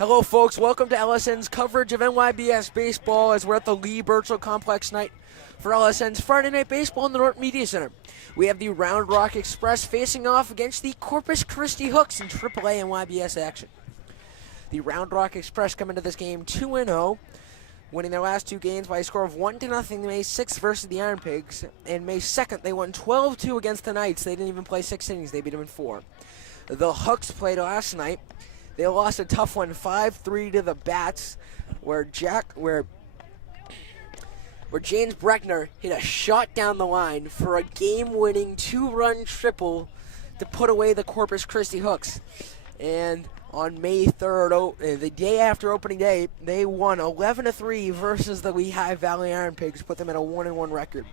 Hello, folks. Welcome to LSN's coverage of NYBS baseball as we're at the Lee Birchall Complex night for LSN's Friday Night Baseball in the North Media Center. We have the Round Rock Express facing off against the Corpus Christi Hooks in AAA NYBS action. The Round Rock Express come into this game 2-0, winning their last two games by a score of 1-0 May 6th versus the Iron Pigs. And May 2nd, they won 12-2 against the Knights. They didn't even play 6 innings. They beat them in 4. The Hooks played last night. They lost a tough one, 5-3 to the Bats, where James Breckner hit a shot down the line for a game-winning 2-run triple to put away the Corpus Christi Hooks. And on May 3rd, the day after opening day, they won 11-3 versus the Lehigh Valley Iron Pigs, put them at a 1-1 record.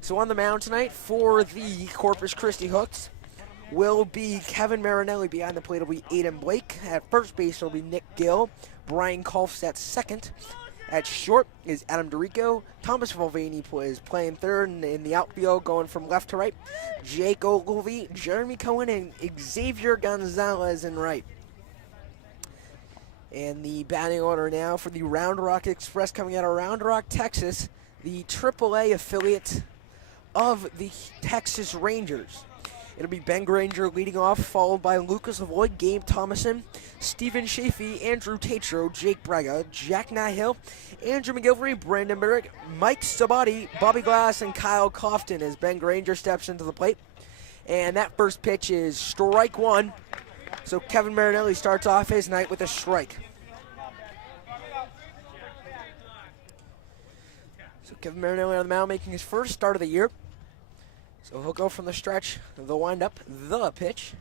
So on the mound tonight for the Corpus Christi Hooks will be Kevin Marinelli. Behind the plate will be Aiden Blake. At first base will be Nick Gill. Brian Kolf's at second. At short is Adam DeRico. Thomas Mulvaney is playing third, and in the outfield going from left to right, Jake Ogilvie, Jeremy Cohen, and Xavier Gonzalez in right. And the batting order now for the Round Rock Express coming out of Round Rock, Texas, the AAA affiliate of the Texas Rangers. It'll be Ben Granger leading off, followed by Lucas Lloyd, Gabe Thomason, Stephen Chafee, Andrew Tatro, Jake Braga, Jack Nahill, Andrew McGilvery, Brandon Merrick, Mike Sabati, Bobby Glass, and Kyle Cofton as Ben Granger steps into the plate. And that first pitch is strike one. So Kevin Marinelli starts off his night with a strike. So Kevin Marinelli on the mound making his first start of the year. So he'll go from the stretch, the windup, the pitch.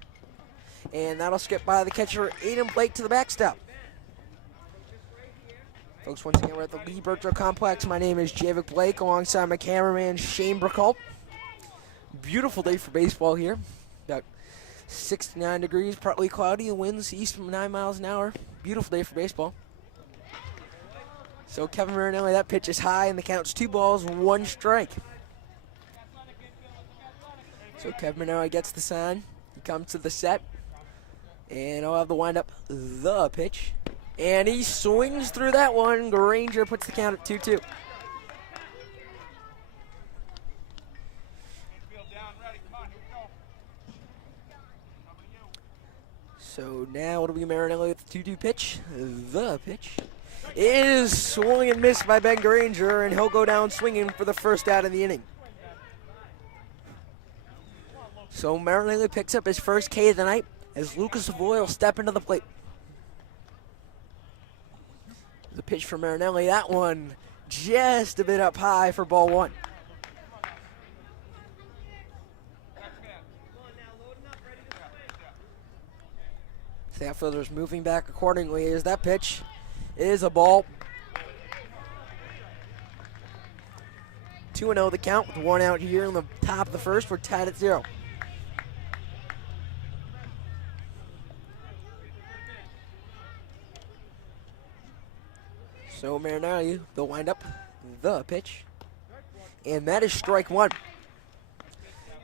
And that'll skip by the catcher, Aiden Blake, to the backstop. Folks, once again, we're at the Lee Birchall Complex. My name is Javik Blake, alongside my cameraman, Shane Brickall. Beautiful day for baseball here. About 69 degrees, partly cloudy, and winds east from 9 miles an hour. Beautiful day for baseball. So Kevin Marinelli, that pitch is high, and the count's 2 balls, 1 strike. So Kevin Marinelli gets the sign. He comes to the set. And I'll have the windup, the pitch. And he swings through that one. Granger puts the count at 2-2. So now it'll be Marinelli with the 2-2 pitch. The pitch is swung and missed by Ben Granger, and he'll go down swinging for the first out of the inning. So Marinelli picks up his first K of the night as Lucas Savoy will step into the plate. The pitch for Marinelli, that one just a bit up high for ball 1. The outfielder's moving back accordingly as that pitch is a ball. 2-0 the count with 1 out here in the top of the first. We're tied at 0. So Marinelli, the windup, the pitch. And that is strike 1.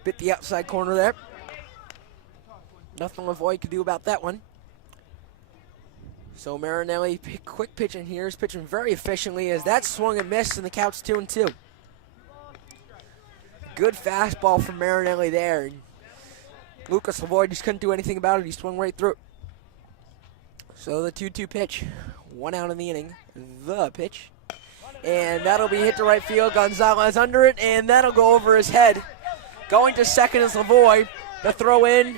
Bit the outside corner there. Nothing Lavoie could do about that one. So Marinelli, quick pitch in here, is pitching very efficiently as that swung and missed, and the count's 2-2. Good fastball from Marinelli there. Lucas Lavoie just couldn't do anything about it. He swung right through. So the 2-2 pitch, 1 out in the inning. The pitch. And that'll be hit to right field. Gonzalez under it, and that'll go over his head. Going to second is Lavoie. The throw in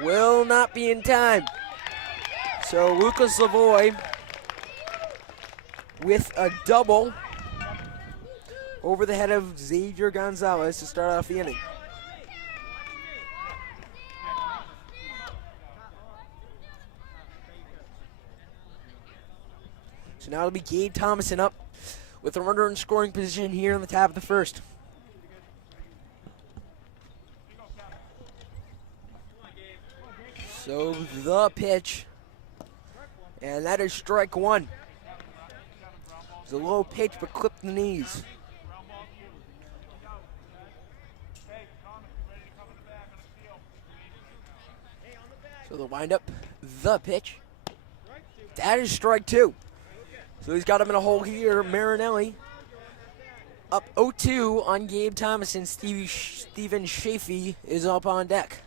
will not be in time. So Lucas Lavoie with a double over the head of Xavier Gonzalez to start off the inning. So now it'll be Gabe Thomason up with a runner in scoring position here in the top of the first. So the pitch, and that is strike 1. It's a low pitch but clipped the knees. So the windup, the pitch, That is strike 2. So he's got him in a hole here. Marinelli up 0-2 on Gabe Thomas, and Steven Chafee is up on deck.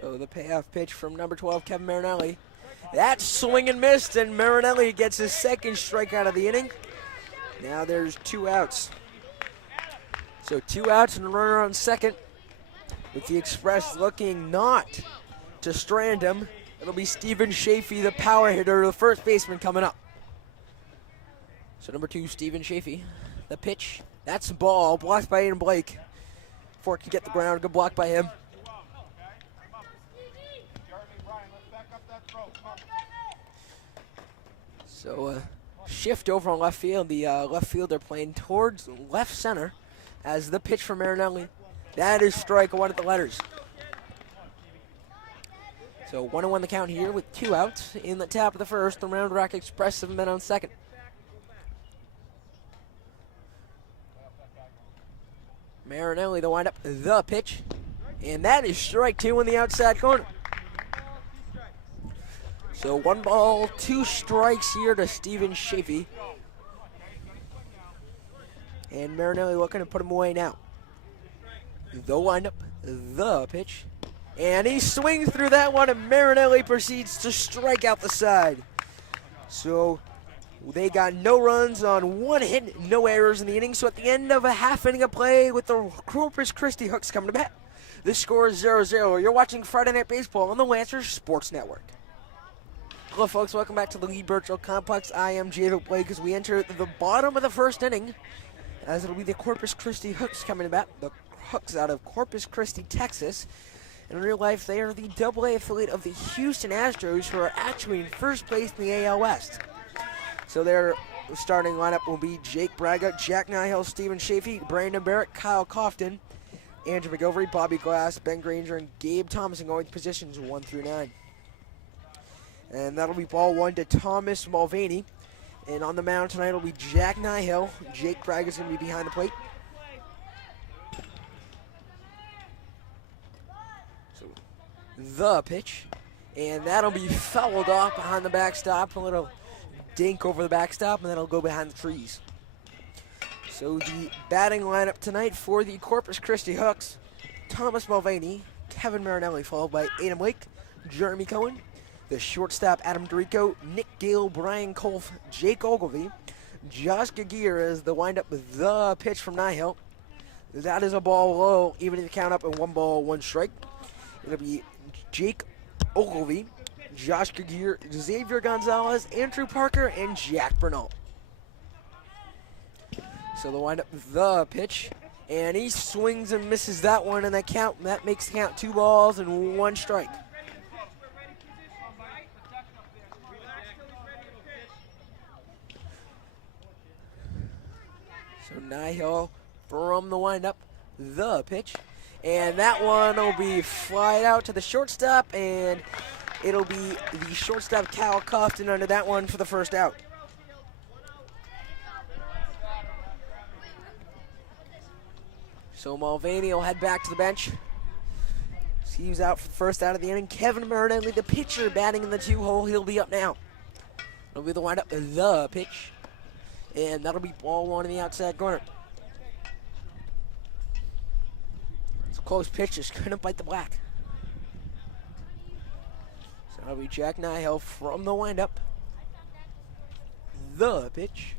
So the payoff pitch from number 12, Kevin Marinelli. That swing and missed, and Marinelli gets his second strikeout of the inning. Now there's 2 outs. So 2 outs and a runner on second, with the Express looking not to strand him. It'll be Steven Chafee, the power hitter, the first baseman, coming up. So number 2, Steven Chafee. The pitch, that's the ball, blocked by Aiden Blake. Before it can get the ground, good block by him. So shift over on left field. The left fielder playing towards left center as the pitch for Marinelli. That is strike 1 at the letters. So 1-1 the count here with 2 outs in the top of the first. The Round Rock Express have been on second. Marinelli, the windup, the pitch. And that is strike 2 in the outside corner. So 1 ball, 2 strikes here to Steven Chafee. And Marinelli looking to put him away now. The windup, the pitch. And he swings through that one, and Marinelli proceeds to strike out the side. So they got no runs on 1 hit, no errors in the inning. So at the end of a half inning of play with the Corpus Christi Hooks coming to bat, the score is 0-0. You're watching Friday Night Baseball on the Lancers Sports Network. Hello, folks. Welcome back to the Lee Birchall Complex. I am Jacob Blake as we enter the bottom of the first inning, as it'll be the Corpus Christi Hooks coming to bat. The Hooks out of Corpus Christi, Texas. In real life, they are the AA affiliate of the Houston Astros, who are actually in first place in the AL West. So their starting lineup will be Jake Braga, Jack Nihil, Steven Chafee, Brandon Barrett, Kyle Cofton, Andrew McGovern, Bobby Glass, Ben Granger, and Gabe Thomason going positions 1 through 9. And that'll be ball 1 to Thomas Mulvaney. And on the mound tonight will be Jack Nihil. Jake Bragg is going to be behind the plate. So the pitch. And that'll be fouled off behind the backstop. A little dink over the backstop, and then it'll go behind the trees. So the batting lineup tonight for the Corpus Christi Hooks: Thomas Mulvaney, Kevin Marinelli, followed by Adam Lake, Jeremy Cohen. The shortstop, Adam Dorico, Nick Gale, Brian Kolf, Jake Ogilvie. Josh Gagir is the windup with the pitch from Nihil. That is a ball low, even if you count up in 1 ball, 1 strike. It'll be Jake Ogilvie, Josh Gagir, Xavier Gonzalez, Andrew Parker, and Jack Bernal. So the windup with the pitch. And he swings and misses that one, and that makes the count 2 balls and 1 strike. So Nihil from the windup, the pitch. And that one will be flied out to the shortstop, and it'll be the shortstop, Cal Cofton, under that one for the first out. So Mulvaney will head back to the bench. He was out for the first out of the inning. Kevin Marinelli, the pitcher, batting in the 2-hole. He'll be up now. It'll be the windup, the pitch. And that'll be ball 1 in the outside corner. It's a close pitch, just couldn't bite the black. So that'll be Jack Nihil from the windup. The pitch.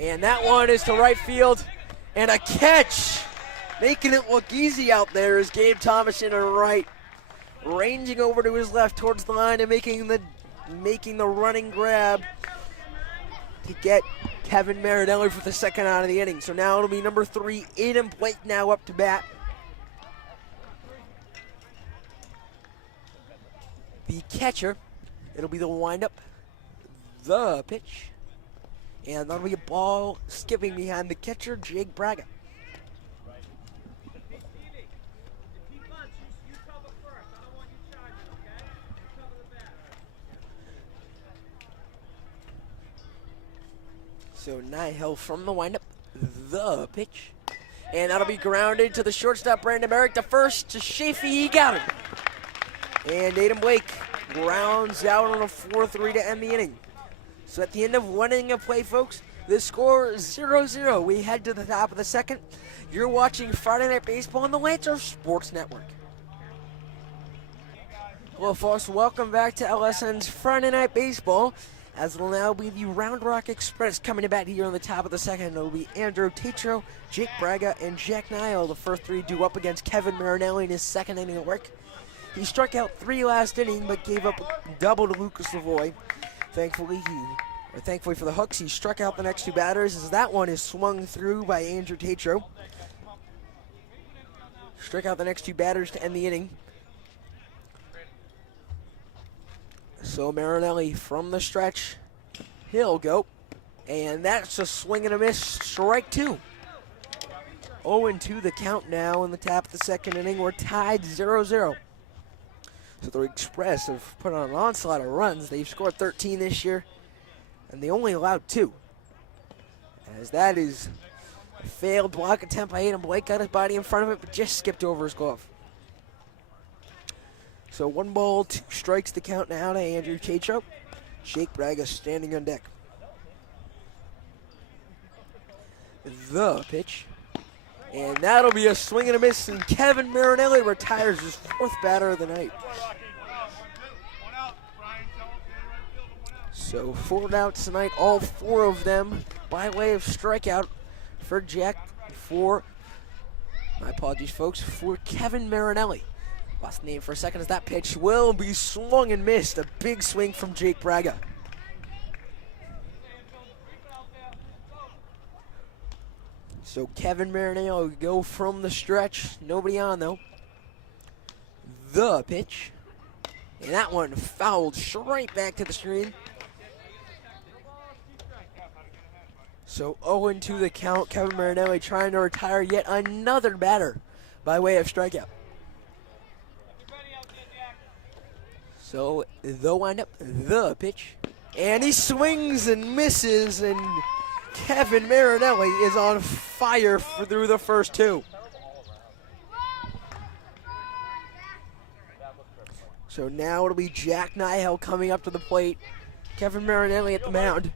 And that one is to right field. And a catch! Making it look easy out there is Gabe Thomas in a right. Ranging over to his left towards the line and making the running grab to get Kevin Marinelli for the second out of the inning. So now it'll be number 3, Aiden Blake, now up to bat. The catcher, it'll be the windup, the pitch. And that'll be a ball skipping behind the catcher, Jake Braga. So Nihil from the windup, the pitch. And that'll be grounded to the shortstop, Brandon Merrick. The first to Chafee, he got him. And Aiden Blake grounds out on a 4-3 to end the inning. So at the end of one inning of play, folks, the score is 0-0. We head to the top of the second. You're watching Friday Night Baseball on the Lancer Sports Network. Well, folks, welcome back to LSN's Friday Night Baseball, as it'll now be the Round Rock Express coming to bat here on the top of the second. It'll be Andrew Tatro, Jake Braga, and Jack Niall. The first three due up against Kevin Marinelli in his second inning of work. He struck out 3 last inning, but gave up a double to Lucas Lavoie. Thankfully for the Hooks, he struck out the next 2 batters, as that one is swung through by Andrew Tatro. Struck out the next 2 batters to end the inning. So Marinelli from the stretch, he'll go. And that's a swing and a miss, strike 2. 0-2 the count now in the top of the second inning. We're tied 0-0. So the Express have put on an onslaught of runs. They've scored 13 this year, and they only allowed 2. As that is a failed block attempt by Aiden Blake. Got his body in front of it, but just skipped over his glove. So 1 ball, 2 strikes the count now to Andrew Tatro. Jake Braga standing on deck. The pitch. And that'll be a swing and a miss, and Kevin Marinelli retires his 4th batter of the night. So 4 outs tonight, all 4 of them by way of strikeout for my apologies, folks, for Kevin Marinelli. Lost the name for a second, as that pitch will be swung and missed. A big swing from Jake Braga. So Kevin Marinelli will go from the stretch. Nobody on, though. The pitch. And that one fouled straight back to the screen. So 0-2 the count. Kevin Marinelli trying to retire yet another batter by way of strikeout. So the windup, the pitch, and he swings and misses, and Kevin Marinelli is on fire through the first 2. So now it'll be Jack Niall coming up to the plate. Kevin Marinelli at the mound.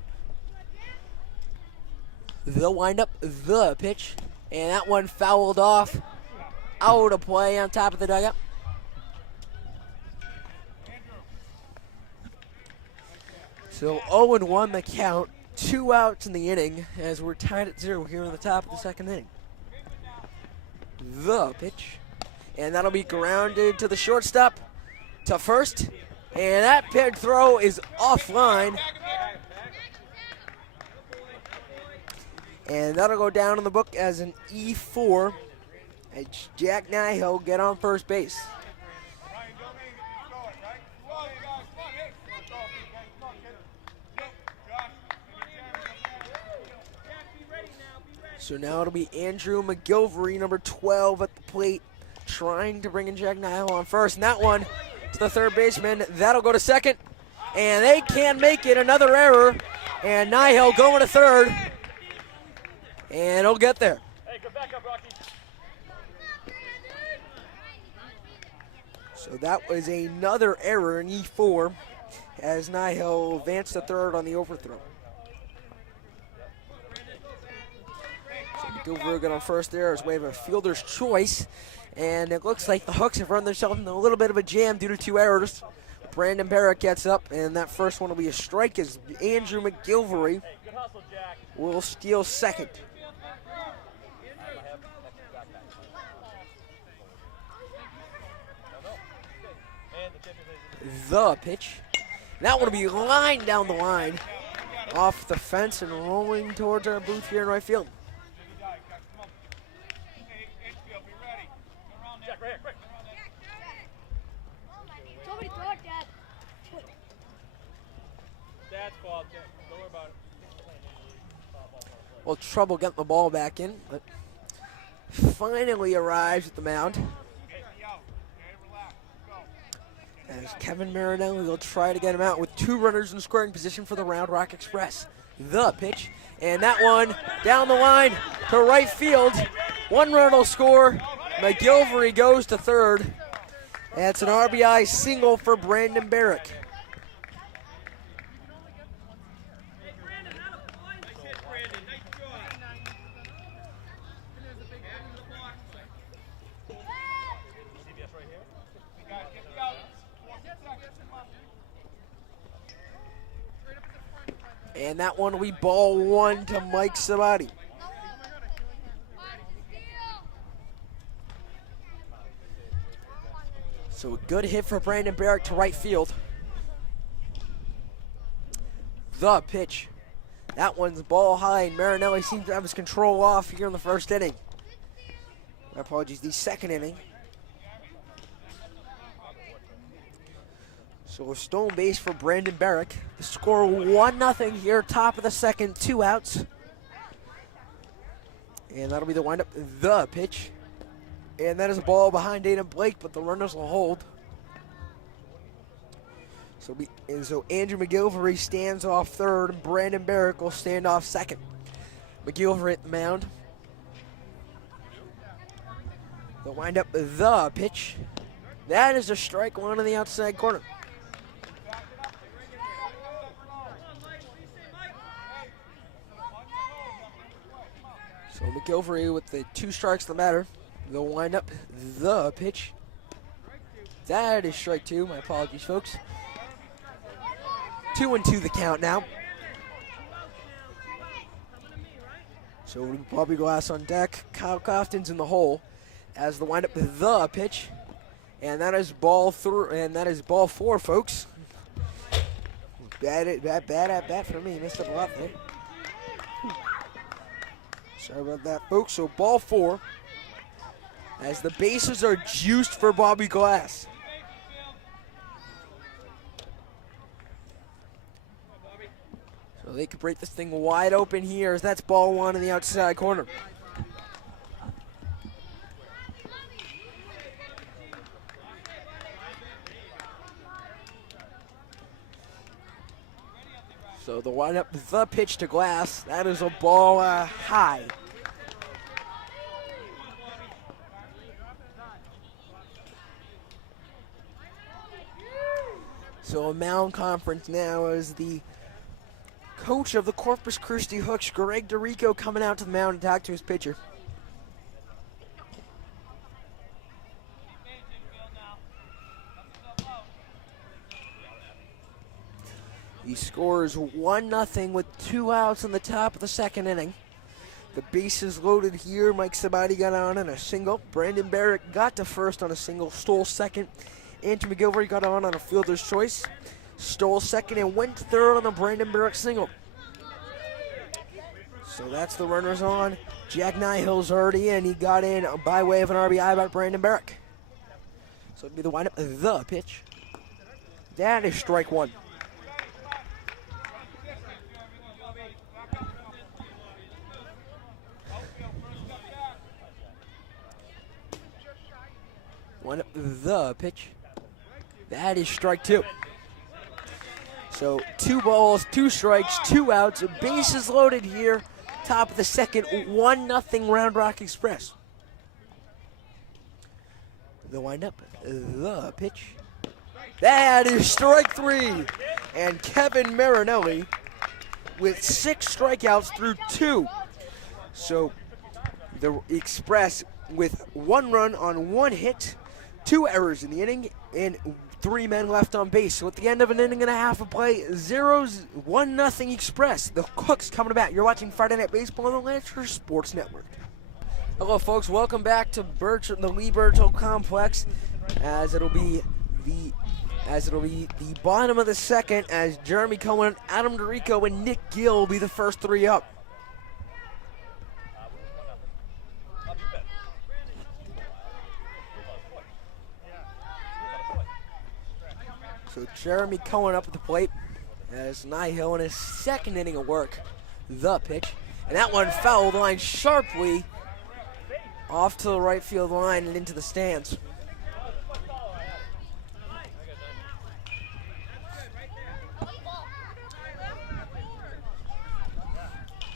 The windup, the pitch, and that one fouled off, out of play on top of the dugout. So 0-1 the count, 2 outs in the inning, as we're tied at 0 here in the top of the second inning. The pitch, and that'll be grounded to the shortstop, to first, and that pitch throw is offline. And that'll go down in the book as an E4, as Jack Niall get on first base. So now it'll be Andrew McGilvery, number 12 at the plate, trying to bring in Jack Niall on first. And that one to the third baseman. That'll go to second. And they can't make it. Another error. And Niall going to third. And he'll get there. Hey, go back up, Rocky. So that was another error in E4, as Niall advanced to third on the overthrow. McGilvery got on first there as way of a fielder's choice, and it looks like the Hooks have run themselves into a little bit of a jam due to 2 errors. Brandon Barrett gets up, and that first one will be a strike as Andrew McGilvery will steal second. The pitch. That one will be lined down the line, off the fence and rolling towards our booth here in right field. Well, trouble getting the ball back in, but finally arrives at the mound. As Kevin Marinelli will try to get him out with 2 runners in scoring position for the Round Rock Express. The pitch, and that one down the line to right field. 1 run will score. McGilvery goes to third, That's an RBI single for Brandon Barrick. And that one will be ball one to Mike Sabati. So a good hit for Brandon Barrick to right field. The pitch. That one's ball high, and Marinelli seems to have his control off here in the first inning. My apologies, the second inning. So a stolen base for Brandon Barrick. The score 1-0 here, top of the second, 2 outs. And that'll be the windup, the pitch. And that is a ball behind Dana Blake, but the runners will hold. So Andrew McGilvery stands off third, and Brandon Barrick will stand off second. McGilvery at the mound. The windup, the pitch. That is a strike one on the outside corner. So McGilvery with the 2 strikes to the batter. The windup, the pitch. That is strike 2. My apologies, folks. 2-2 the count now. So Bobby Glass on deck. Kyle Cofton's in the hole as the windup, the pitch. And that is ball 4, folks. Bad at bat for me. Missed it a lot there. Sorry about that, folks. So ball 4 as the bases are juiced for Bobby Glass. So they could break this thing wide open here as that's ball 1 in the outside corner. So the windup, the pitch to Glass. That is a ball high. So a mound conference now as the coach of the Corpus Christi Hooks, Greg DeRico, coming out to the mound to talk to his pitcher. He scores 1-0 with 2 outs in the top of the second inning. The bases loaded here. Mike Sabati got on a single. Brandon Barrick got to first on a single, stole second. Andrew McGilvery got on a fielder's choice, stole second, and went third on a Brandon Barrick single. So that's the runners on. Jack Nihill's already in. He got in by way of an RBI by Brandon Barrick. So it'll be the windup, the pitch. That is strike 1. Windup, the pitch. That is strike 2. So 2 balls, 2 strikes, 2 outs, bases loaded here. Top of the second, 1-0 Round Rock Express. The windup, the pitch. That is strike 3. And Kevin Marinelli with 6 strikeouts through 2. So the Express with 1 run on 1 hit, 2 errors in the inning, and 3 men left on base. So at the end of an inning and a half of play, 1-0 Express. The Hooks coming to bat. You're watching Friday Night Baseball on the Lancer Sports Network. Hello, folks. Welcome back to the Lee Burchill Complex, as it'll be the bottom of the second, as Jeremy Cohen, Adam DeRico, and Nick Gill will be the first 3 up. So Jeremy Cohen up at the plate as Nihill in his second inning of work. The pitch. And that one fouled line sharply off to the right field line and into the stands.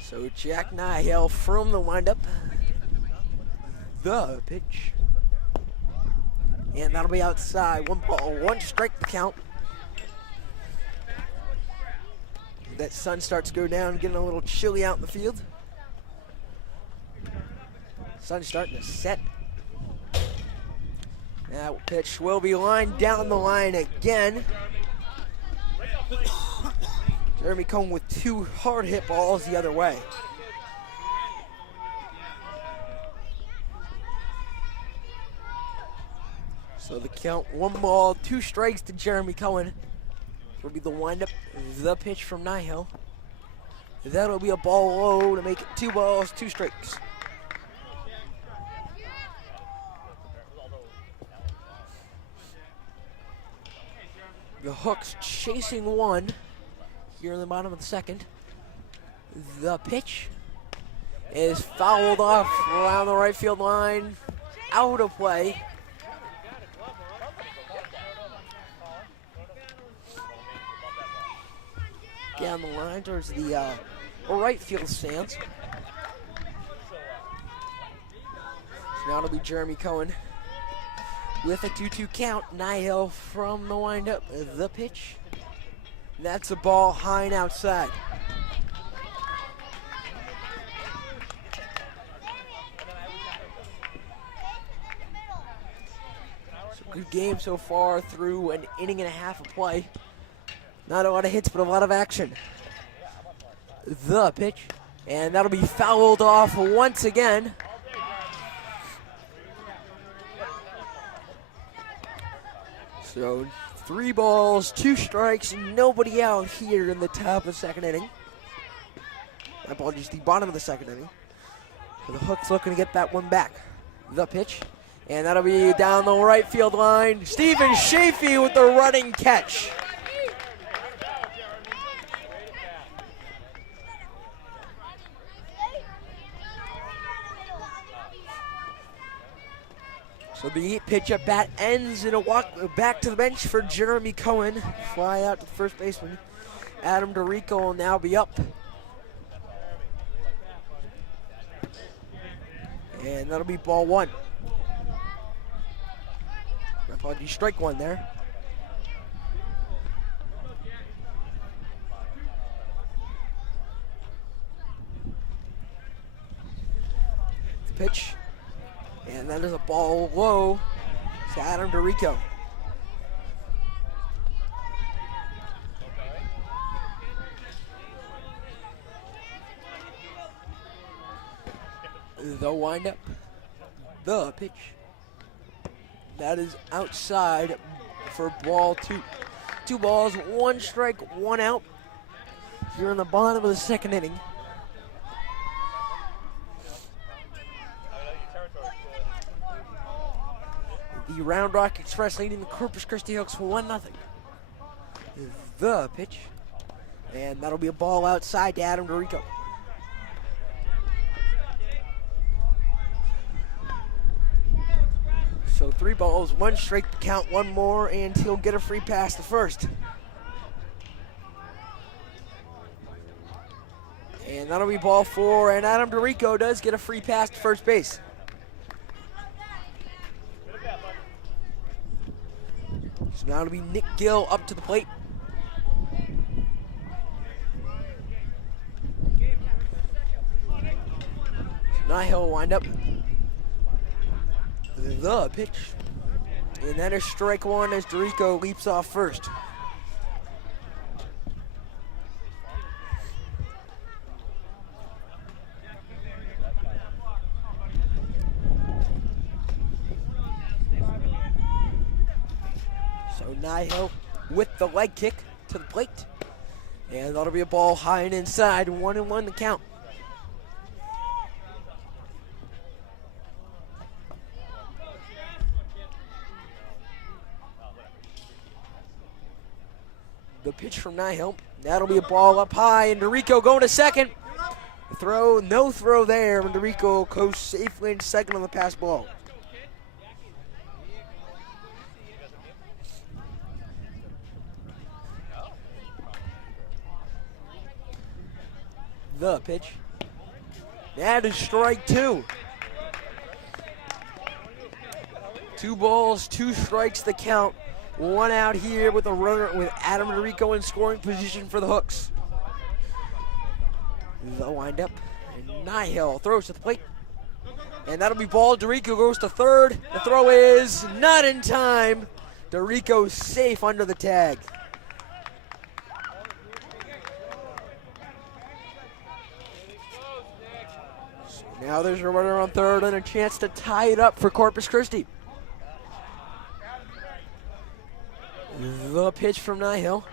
So Jack Nihill from the windup. The pitch. And that'll be outside. 1 ball, 1 strike the count. That sun starts to go down, getting a little chilly out in the field. Sun's starting to set. That pitch will be lined down the line again. Jeremy Cohen with 2 hard hit balls the other way. So the count, 1 ball, 2 strikes to Jeremy Cohen. Will be the windup, the pitch from Nihil. That'll be a ball low to make it 2 balls, 2 strikes. The Hooks chasing 1 here in the bottom of the second. The pitch is fouled off around the right field line, out of play. Down the line towards the right field stands. So now it'll be Jeremy Cohen with a 2-2 count. Nihil from the windup, the pitch. That's a ball high and outside. So good game so far through an inning and a half of play. Not a lot of hits, but a lot of action. The pitch, and that'll be fouled off once again. So 3 balls, 2 strikes, nobody out here in the top of the second inning. My apologies, the bottom of the second inning. So the Hooks looking to get that one back. The pitch, and that'll be down the right field line. Stephen Chafee with the running catch. So the pitch at bat ends in a walk back to the bench for Jeremy Cohen. Fly out to the first baseman. Adam DeRico will now be up. And that'll be ball 1. My apologies, strike 1 there. The pitch. And that is a ball low to Adam DeRico. The windup, the pitch. That is outside for ball 2. 2 balls, 1 strike, 1 out. Here in the bottom of the second inning. The Round Rock Express leading the Corpus Christi Hooks 1-0. The pitch. And that'll be a ball outside to Adam DeRico. So 3 balls, 1 strike to count, 1 more, and he'll get a free pass to first. And that'll be ball 4, and Adam DeRico does get a free pass to first base. So now it'll be Nick Gill up to the plate. Nihil will wind up. The pitch. And that is strike 1 as DeRico leaps off first. So Nihil with the leg kick to the plate. And that'll be a ball high and inside, 1-1 the count. The pitch from Nihil. That'll be a ball up high, and DeRico going to second. Throw, no throw there, and DeRico goes safely in second on the pass ball. The pitch. That is strike 2. 2 balls, 2 strikes the count. 1 out here with a runner with Adam DeRico in scoring position for the Hooks. The windup, and Nihil throws to the plate. And that'll be ball. DeRico goes to third. The throw is not in time. DeRico's safe under the tag. So now there's a runner on third and a chance to tie it up for Corpus Christi. The pitch from Nihil.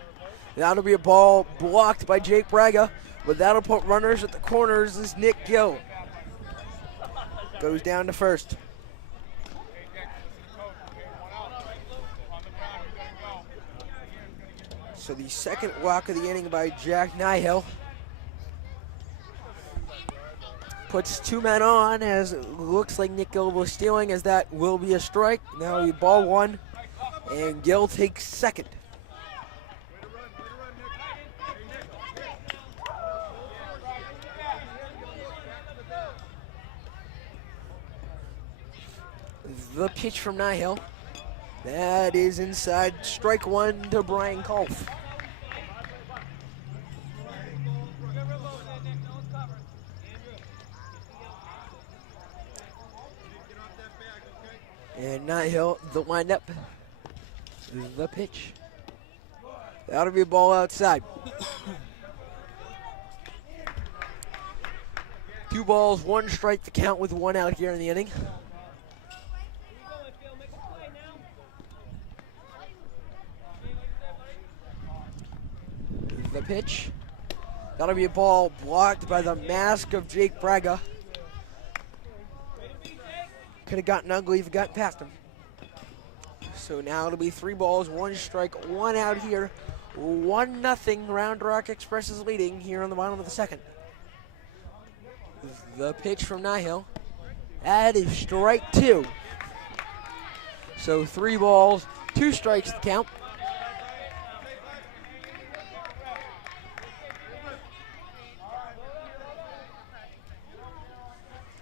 That'll be a ball blocked by Jake Braga, but that'll put runners at the corners as Nick Gill goes down to first. So the second walk of the inning by Jack Nihil puts 2 men on, as it looks like Nick Gill was stealing, as that will be a strike. Now it'll be ball 1, and Gill takes second. The pitch from Nihil. That is inside. Strike 1 to Brian Kolf. And Nihil, the windup. The pitch. That'll be a ball outside. 2 balls, 1 strike to count with 1 out here in the inning. The pitch. That'll be a ball blocked by the mask of Jake Braga. Could have gotten ugly if it got past him. So now it'll be 3 balls, 1 strike, 1 out here. 1-0. Round Rock Express is leading here on the bottom of the second. The pitch from Nihil. That is strike 2. So 3 balls, 2 strikes to count.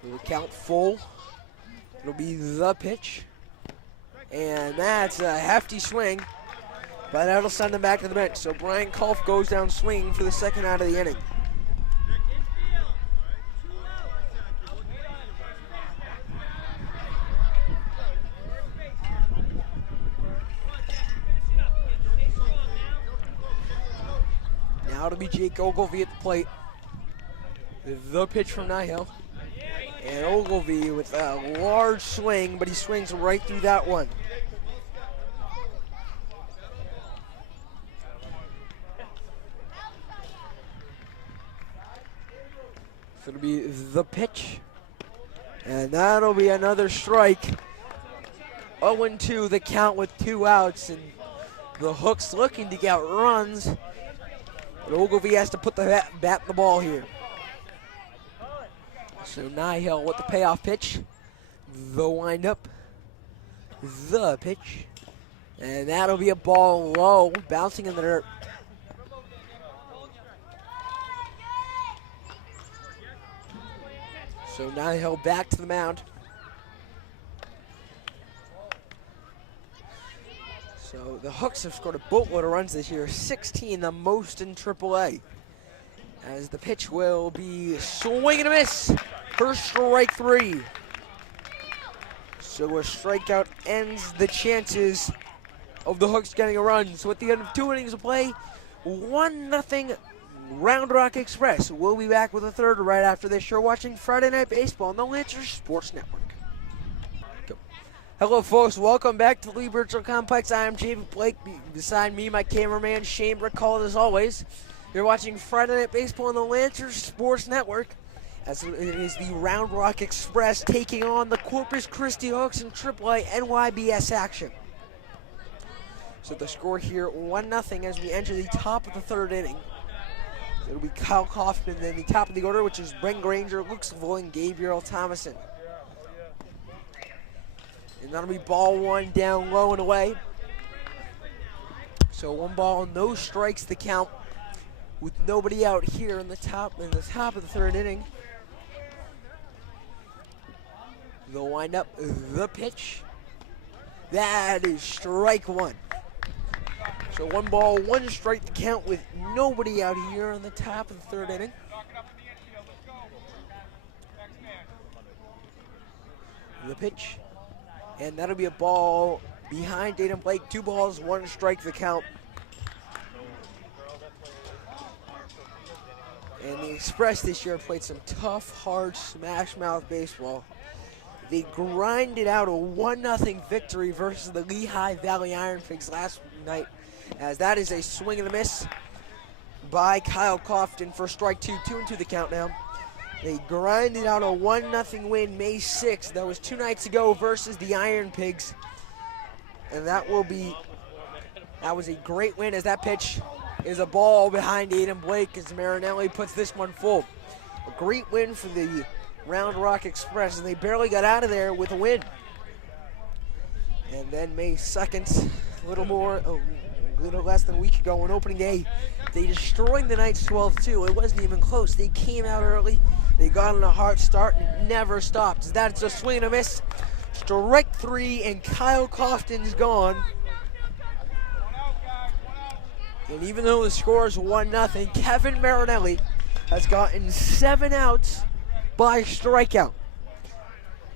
It'll count full. It'll be the pitch. And that's a hefty swing, but that'll send him back to the bench. So Brian Kolf goes down swinging for the second out of the inning. Now it'll be Jake Ogilvie at the plate. The pitch from Nihil. And Ogilvie with a large swing, but he swings right through that one. So it'll be the pitch. And that'll be another strike. 0-2 the count with 2 outs. And the Hooks looking to get runs. But Ogilvie has to put the bat in the ball here. So Nihil with the payoff pitch. The windup. The pitch. And that'll be a ball low, bouncing in the dirt. So Nihil back to the mound. So the Hooks have scored a boatload of runs this year, 16, the most in AAA. As the pitch will be swing and a miss for strike 3. So a strikeout ends the chances of the Hooks getting a run. So at the end of 2 innings of play, 1-0 Round Rock Express. We'll be back with a third right after this. You're watching Friday Night Baseball on the Lancers Sports Network. Go. Hello, folks. Welcome back to Lee Virtual Complex. I am David Blake. Beside me, my cameraman, Shane Brickall, as always. You're watching Friday Night Baseball on the Lancers Sports Network. As it is the Round Rock Express taking on the Corpus Christi Hooks in AAA NYBS action. So the score here, 1-0 as we enter the top of the third inning. So it'll be Kyle Kaufman in the top of the order, which is Brent Granger, Luke Savoy, and Gabriel Thomason. And that'll be ball 1 down low and away. So 1 ball, no strikes to count, with nobody out here in the top of the third inning. The windup, the pitch. That is strike one. So 1 ball, 1 strike to count with nobody out here on the top of the third inning. The pitch, and that'll be a ball behind Aiden Blake. 2 balls, 1 strike the count. And the Express this year played some tough, hard, smash-mouth baseball. They grinded out a 1-0 victory versus the Lehigh Valley Iron Pigs last night, as that is a swing and a miss by Kyle Cofton for strike 2. 2-2 the count now. They grinded out a 1-0 win May 6th. That was 2 nights ago versus the Iron Pigs. And that was a great win, as that pitch is a ball behind Aiden Blake as Marinelli puts this one full. A great win for the Round Rock Express, and they barely got out of there with a win. And then May 2nd, a little less than a week ago on opening day, they destroyed the Knights 12-2. It wasn't even close. They came out early. They got on a hard start and never stopped. That's a swing and a miss. Strike 3, and Kyle Cofton's gone. And even though the score is 1-0, Kevin Marinelli has gotten 7 outs by strikeout.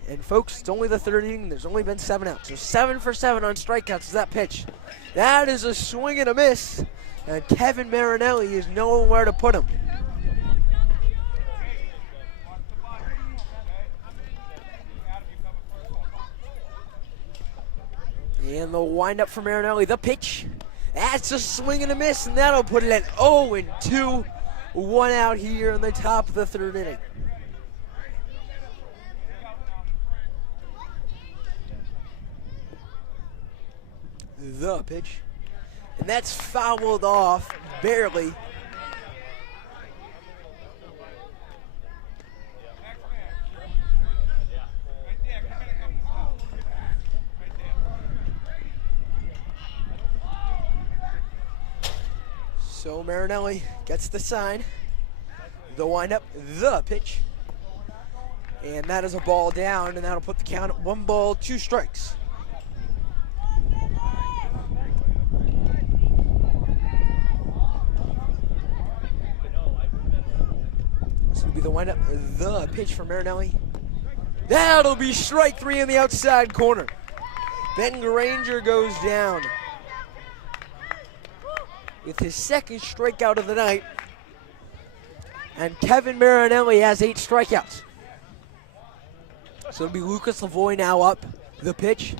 And folks, it's only the third inning. There's only been 7 outs. So 7 for 7 on strikeouts is that pitch. That is a swing and a miss. And Kevin Marinelli is knowing where to put him. And the windup for Marinelli. The pitch. That's a swing and a miss, and that'll put it at 0-2. 1 out here in the top of the third inning. The pitch. And that's fouled off barely. So Marinelli gets the sign, the windup, the pitch, and that is a ball down, and that'll put the count at 1 ball, 2 strikes. This will be the windup, the pitch for Marinelli. That'll be strike 3 in the outside corner. Ben Granger goes down with his 2nd strikeout of the night. And Kevin Marinelli has 8 strikeouts. So it'll be Lucas Lavoie now up. The pitch.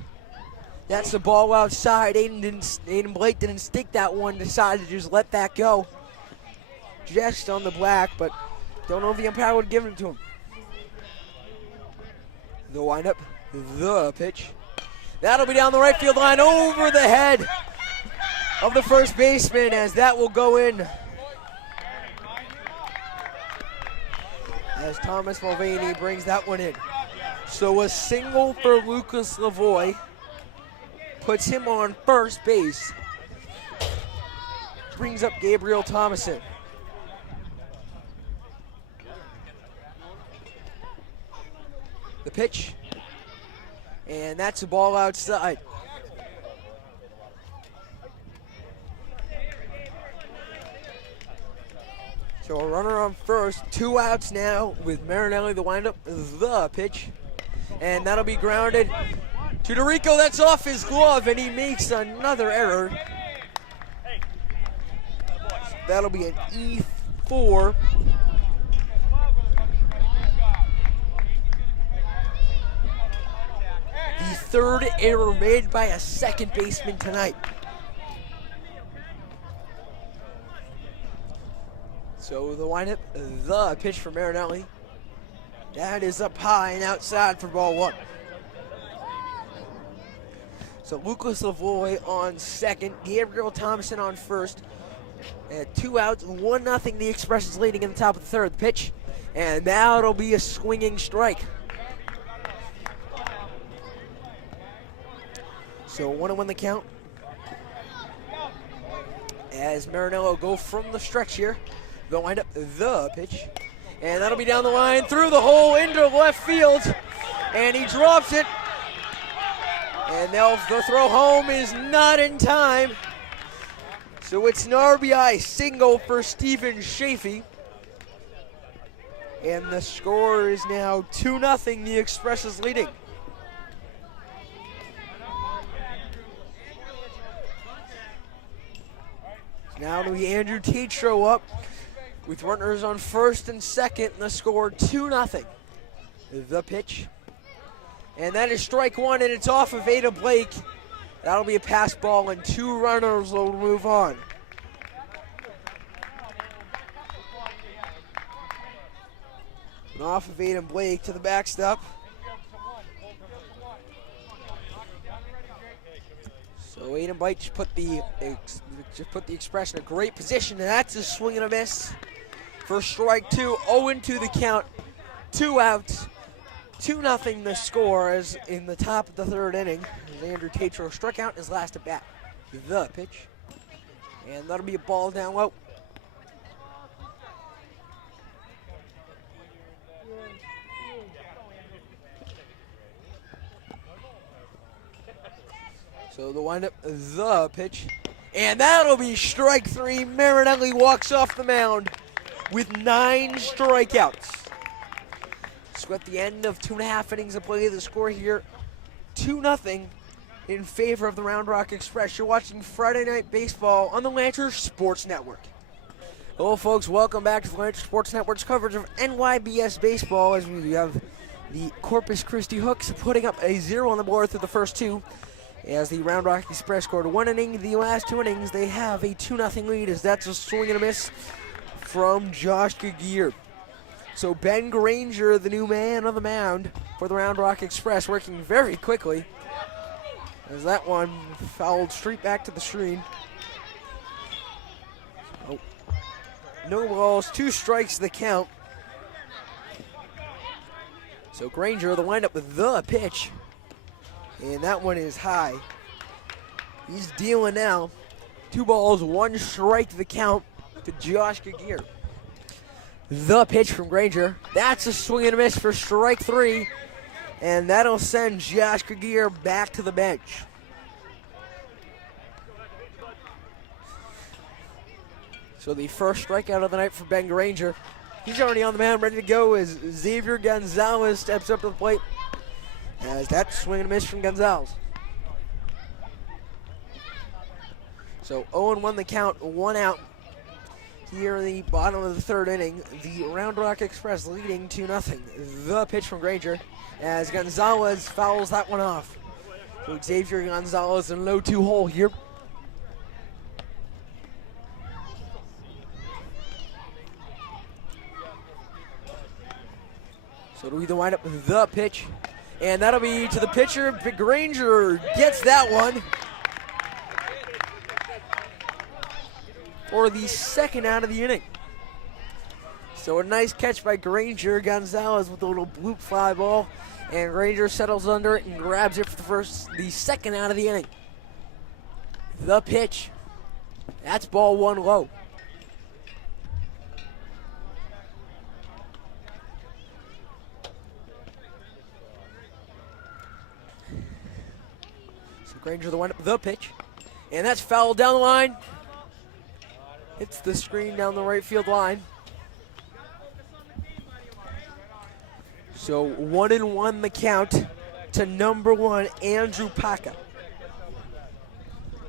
That's the ball outside. Aiden Blake didn't stick that one. Decided to just let that go. Just on the black, but don't know if the umpire would have given it to him. The windup. The pitch. That'll be down the right field line over the head of the first baseman, as that will go in. As Thomas Mulvaney brings that one in. So a single for Lucas Lavoie puts him on first base. Brings up Gabriel Thomason. The pitch. And that's a ball outside. So a runner on first, 2 outs now with Marinelli, the windup, the pitch. And that'll be grounded to DeRico. That's off his glove, and he makes another error. That'll be an E4. The 3rd error made by a second baseman tonight. So the windup, the pitch for Marinelli. That is up high and outside for ball 1. So Lucas Lavoie on second, Gabriel Thomason on first. At 2 outs, 1-0. The Express is leading in the top of the 3rd. Pitch, and now it'll be a swinging strike. So 1-1 the count. As Marinelli will go from the stretch here. The windup, the pitch. And that'll be down the line, through the hole, into left field. And he drops it. And the throw home is not in time. So it's an RBI single for Stephen Chafee. And the score is now 2-0. The Express is leading. Now to be Andrew Tatro up with runners on first and second, and the score 2-0. The pitch. And that is strike one, and it's off of Ada Blake. That'll be a pass ball, and 2 runners will move on. And off of Ada Blake to the backstop. So Aiden Blake just put the Express in a great position, and that's a swing and a miss for strike 2. 0-2 the count, 2 outs, 2-0 the score as in the top of the third inning. As Andrew Tatro struck out his last at bat. The pitch, and that'll be a ball down low. So the windup, the pitch, and that'll be strike 3. Marinelli walks off the mound with 9 strikeouts. So at the end of 2.5 innings of play, the score here, 2-0 in favor of the Round Rock Express. You're watching Friday Night Baseball on the Lancer Sports Network. Hello, folks. Welcome back to the Lancer Sports Network's coverage of NYBS baseball as we have the Corpus Christi Hooks putting up a 0 on the board through the first 2. As the Round Rock Express scored 1 inning, the last 2 innings, they have a 2-0 lead as that's a swing and a miss from Josh Gagier. So Ben Granger, the new man on the mound for the Round Rock Express, working very quickly as that one fouled straight back to the screen. Oh. No balls, 2 strikes the count. So Granger, the windup with the pitch. And that one is high. He's dealing now. 2 balls, 1 strike the count to Josh Gagier. The pitch from Granger. That's a swing and a miss for strike 3. And that'll send Josh Gagier back to the bench. So the first strikeout of the night for Ben Granger. He's already on the mound, ready to go as Xavier Gonzalez steps up to the plate. As that swing and a miss from Gonzalez. So 0-1 the count, 1 out. Here in the bottom of the third inning, the Round Rock Express leading 2-0. The pitch from Granger as Gonzalez fouls that one off. So Xavier Gonzalez in low 2 hole here. So do we wind up with the pitch? And that'll be to the pitcher. Granger gets that one for the second out of the inning. So a nice catch by Granger. Gonzalez with a little bloop fly ball. And Granger settles under it and grabs it for the second out of the inning. The pitch. That's ball 1 low. Granger the windup, the pitch. And that's fouled down the line. Hits the screen down the right field line. So 1-1 the count to number 1, Andrew Paca.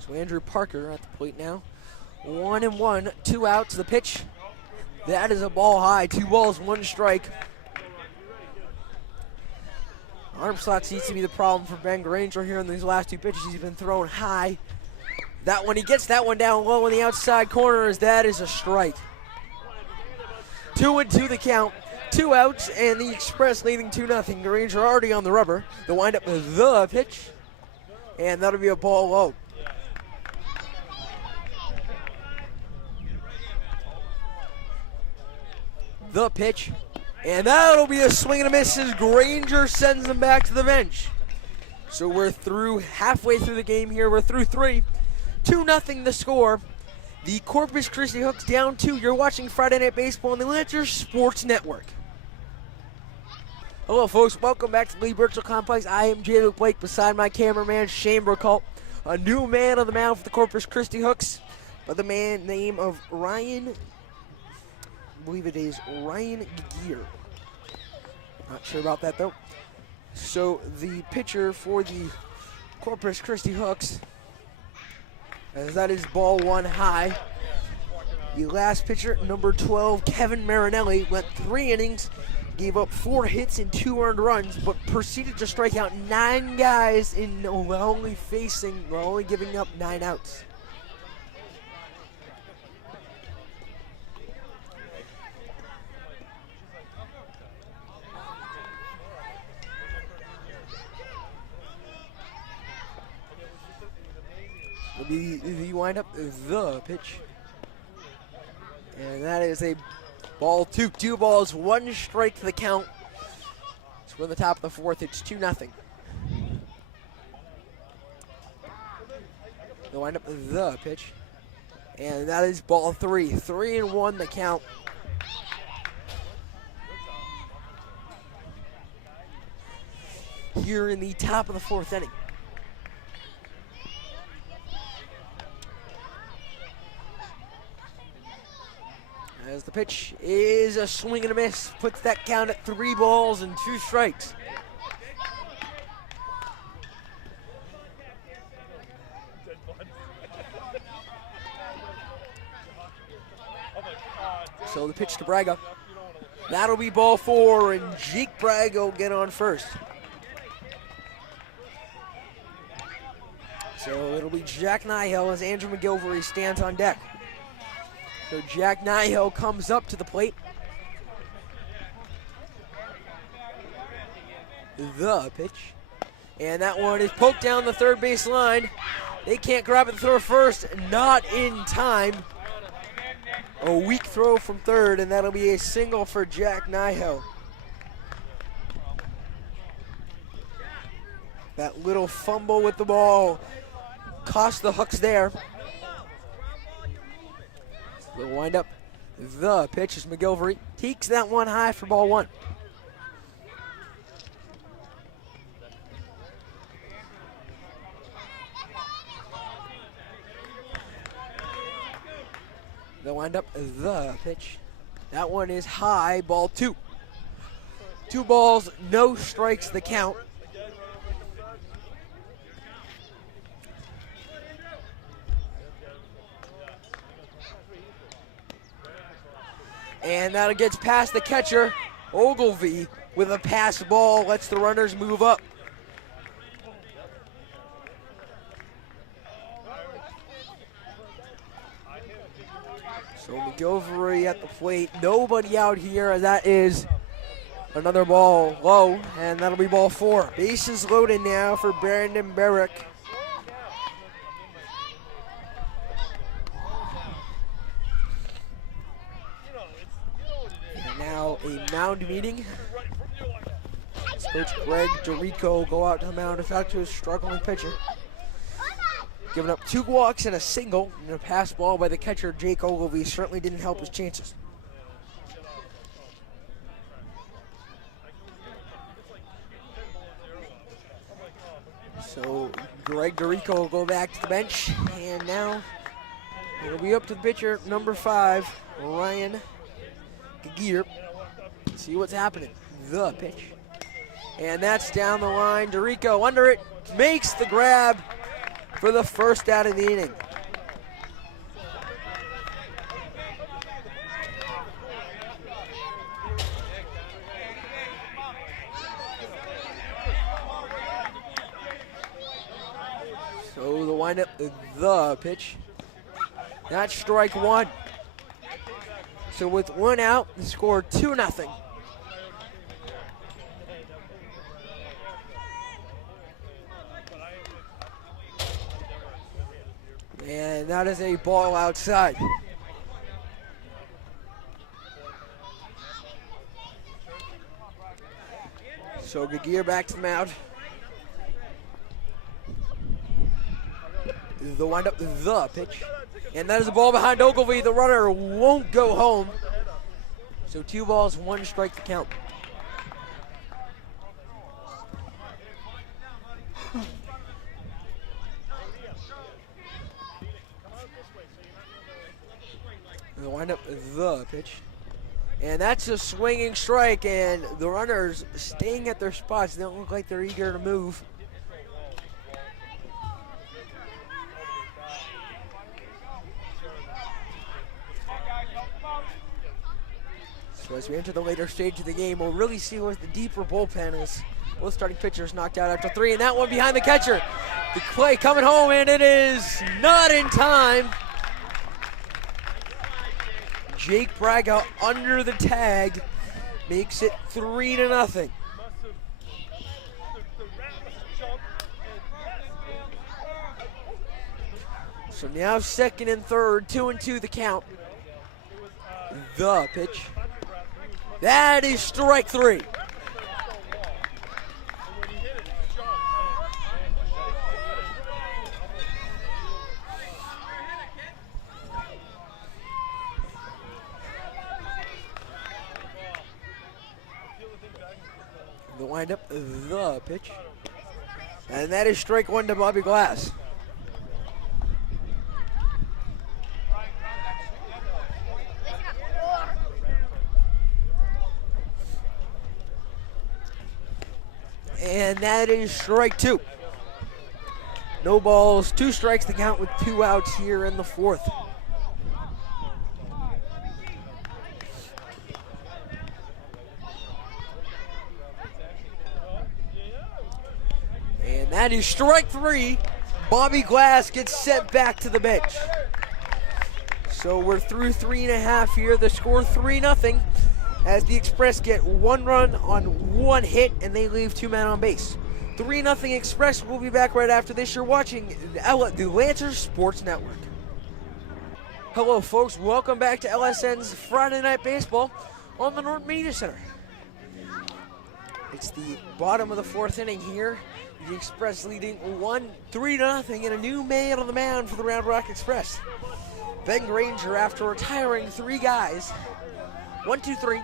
So Andrew Parker at the plate now. 1-1, 2 outs, the pitch. That is a ball high, 2 balls, 1 strike. Arm slot seems to be the problem for Ben Granger here in these last 2 pitches. He's been thrown high. That one, he gets that one down low in the outside corner as that is a strike. 2-2 the count, 2 outs, and the Express leading 2-0. Granger already on the rubber. The windup is the pitch, and that'll be a ball low. The pitch. And that'll be a swing and a miss as Granger sends them back to the bench. So we're through halfway through the game here. We're through 3. 2-0 the score. The Corpus Christi Hooks down 2. You're watching Friday Night Baseball on the Lancer Sports Network. Hello, folks. Welcome back to the Lee Virtual Complex. I am Jay Luke Blake. Beside my cameraman, Shane Burkalt, a new man on the mound for the Corpus Christi Hooks by the name of Ryan. I believe it is Ryan Gear. Not sure about that, though. So the pitcher for the Corpus Christi Hooks, as that is ball one high. The last pitcher, number 12, Kevin Marinelli, went 3 innings, gave up 4 hits and 2 earned runs, but proceeded to strike out 9 guys while only giving up 9 outs. The windup, the pitch. And that is a ball 2. 2 balls, 1 strike to the count. So we're in the top of the 4th. It's 2-0. The windup, the pitch. And that is ball 3. 3-1 the count. Here in the top of the 4th inning. As the pitch is a swing and a miss, puts that count at 3 balls and 2 strikes. So the pitch to Braga. That'll be ball 4, and Jake Braga will get on first. So it'll be Jack Nihill as Andrew McGilvery stands on deck. So Jack Nihill comes up to the plate. The pitch. And that one is poked down the third base line. They can't grab it and throw first. Not in time. A weak throw from third, and that'll be a single for Jack Nihill. That little fumble with the ball cost the Hooks there. The windup, the pitch is McGilvery. Takes that one high for ball 1. The windup, the pitch. That one is high, ball 2. 2 balls, no strikes the count. And that gets past the catcher, Ogilvie, with a pass ball, lets the runners move up. So McGilvery at the plate, nobody out here. That is another ball low, and that'll be ball 4. Bases loaded now for Brandon Barrick. Now a mound meeting. Coach Greg Dorico go out to the mound to talk to his struggling pitcher. Giving up 2 walks and a single, and a pass ball by the catcher Jake Ogilvie certainly didn't help his chances. So Greg Dorico will go back to the bench, and now it'll be up to the pitcher, number 5, Ryan Gear. See what's happening. The pitch. And that's down the line. Dorico under it, makes the grab for the first out of the inning. So the windup, the pitch. That's strike 1. So with 1 out, the score 2-0. And that is a ball outside. So Gagir back to the mound. The windup, the pitch. And that is a ball behind Ogilvie. The runner won't go home. So 2 balls, 1 strike to count. They'll wind up the pitch. And that's a swinging strike, and the runners staying at their spots. They don't look like they're eager to move. So as we enter the later stage of the game, we'll really see what the deeper bullpen is. Both starting pitchers knocked out after 3, and that one behind the catcher. The play coming home, and it is not in time. Jake Braga under the tag makes it 3-0. So now second and third, 2-2 the count. The pitch. That is strike 3. The windup, the pitch. And that is strike 1 to Bobby Glass. And that is strike 2. No balls, 2 strikes to count with 2 outs here in the 4th. And that is strike 3. Bobby Glass gets sent back to the bench. So we're through 3.5 here. The score 3-0 as the Express get 1 run on 1 hit and they leave 2 men on base. 3-0 Express. We'll be back right after this. You're watching the Lancers Sports Network. Hello folks, welcome back to LSN's Friday Night Baseball on the Norton Media Center. It's the bottom of the 4th inning here. The Express leading 3-0 and a new man on the mound for the Round Rock Express. Ben Granger, after retiring 3 guys, 1, 2, 3,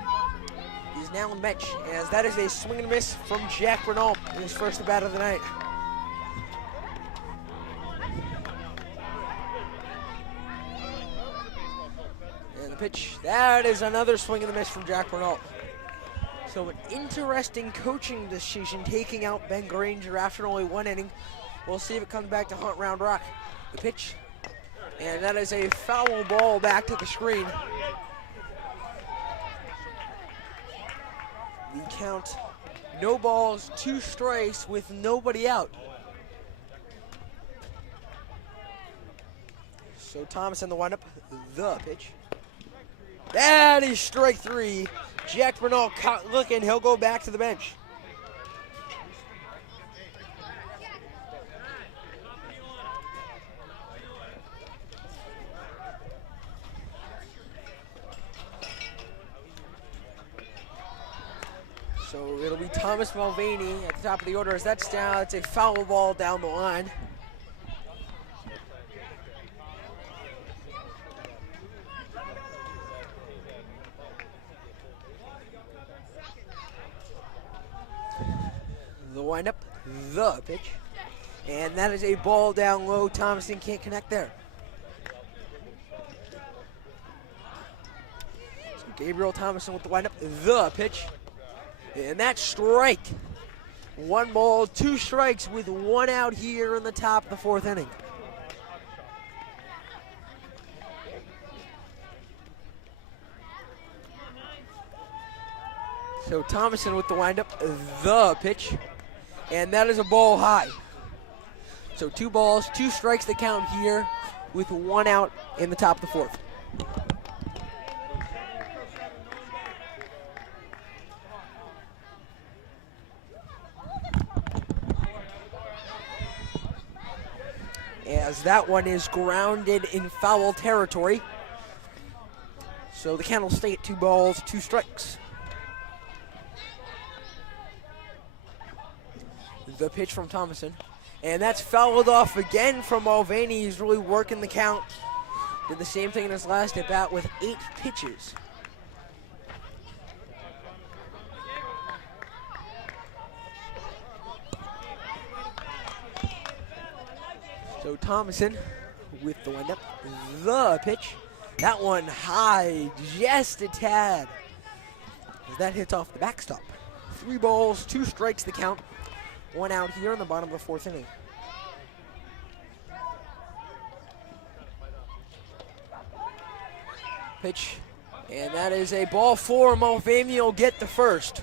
is now on the bench, as that is a swing and miss from Jack Renault in his first at bat of the night. And the pitch, that is another swing and a miss from Jack Renault. So an interesting coaching decision taking out Ben Granger after only 1 inning. We'll see if it comes back to haunt Round Rock. The pitch, and that is a foul ball back to the screen. The count, no balls, 2 strikes with nobody out. So Thomas in the windup, the pitch. That is strike 3. Jack Renault caught looking, he'll go back to the bench. So it'll be Thomas Mulvaney at the top of the order as that's down. It's a foul ball down the line. The windup, the pitch. And that is a ball down low. Thomason can't connect there. So Gabriel Thomason with the windup, the pitch. And that's strike. 1 ball, 2 strikes with 1 out here in the top of the 4th inning. So Thomason with the windup, the pitch. And that is a ball high. So 2 balls, 2 strikes to count here with 1 out in the top of the 4th. As that one is grounded in foul territory. So the count will stay at 2 balls, 2 strikes. The pitch from Thomason. And that's fouled off again from Mulvaney. He's really working the count. Did the same thing in his last at bat with 8 pitches. So Thomason with the windup, the pitch. That one high, just a tad, as that hits off the backstop. 3 balls, 2 strikes the count. 1 out here in the bottom of the 4th inning. Pitch, and that is a ball 4. Mulvaney will get the first.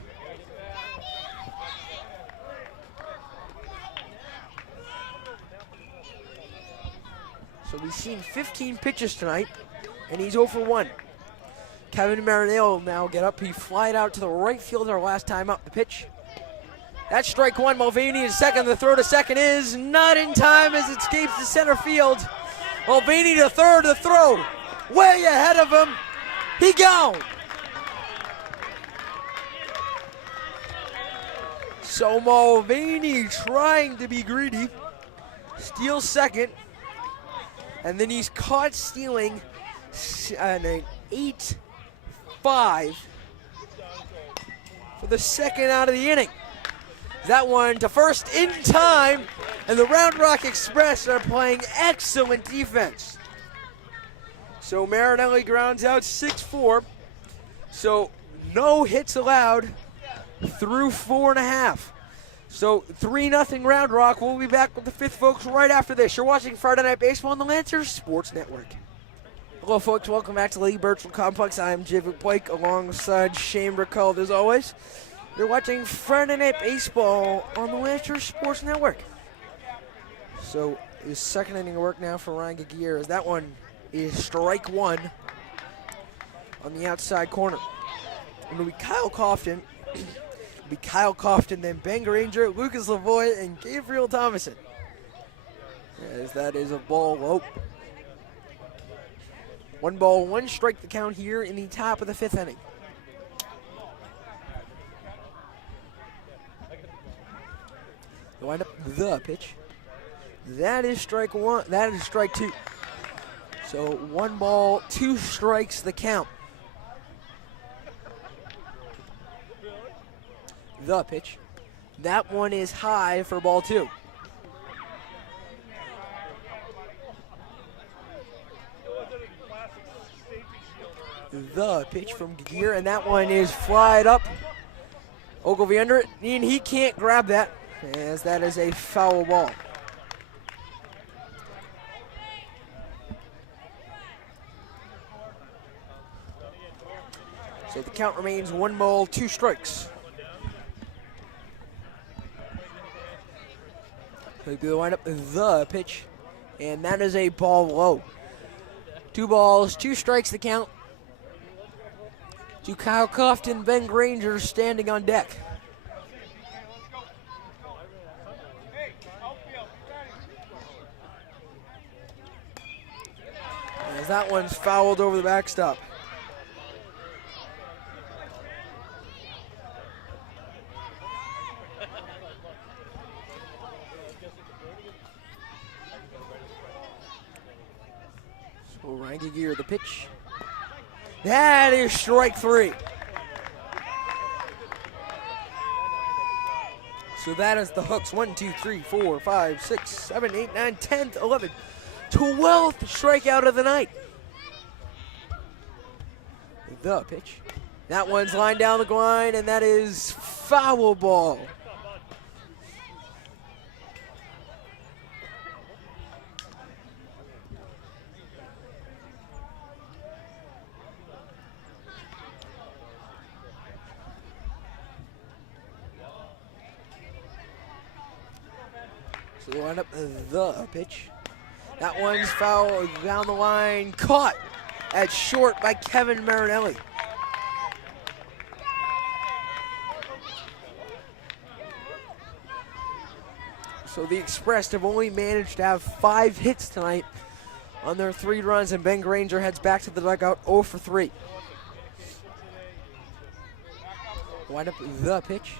So we've seen 15 pitches tonight, and he's 0 for 1. Kevin Marinelli will now get up. He flied out to the right fielder last time up. The pitch. That's strike 1. Mulvaney is second. The throw to second is not in time as it escapes to center field. Mulvaney to third. The throw way ahead of him. He gone. So Mulvaney trying to be greedy. Steals second. And then he's caught stealing an 8-5 for the second out of the inning. That one to first in time, and the Round Rock Express are playing excellent defense. So Marinelli grounds out 6-4. So no hits allowed through 4.5. So 3-0 Round Rock. We'll be back with the 5th, folks, right after this. You're watching Friday Night Baseball on the Lancer Sports Network. Hello, folks. Welcome back to the Lee Birchall Complex. I'm Javid Blake alongside Shane Brickell, as always. You're watching Friday Night Baseball on the Lancer Sports Network. So his second inning of work now for Ryan Gagier, as that one is strike 1 on the outside corner. It'll be Kyle Cofton. Then Ben Granger, Lucas Lavoie, and Gabriel Thomason. As that is a ball low. 1 ball, 1 strike the count here in the top of the 5th inning. The wind up, the pitch. That is strike 1. That is strike 2. So 1 ball, 2 strikes the count. The pitch. That one is high for ball 2. The pitch from Gagier, and that one is flied up. Ogilvie under it, and he can't grab that, as that is a foul ball. So the count remains 1 ball, 2 strikes. He'll wind up the pitch, and that is a ball low. 2 balls, 2 strikes the count. To Kyle Cofton, Ben Granger standing on deck. As that one's fouled over the backstop. So Ryan Gagier, the pitch. That is strike 3. So that is the hooks. 1, 2, 3, 4, 5, 6, 7, 8, 9, 10, 11, 12th strikeout of the night. The pitch. That one's lined down the line, and that is foul ball. So they wind up the pitch. That one's foul down the line, caught at short by Kevin Marinelli. So the Express have only managed to have 5 hits tonight on their 3 runs, and Ben Granger heads back to the dugout 0 for 3. Wind up the pitch.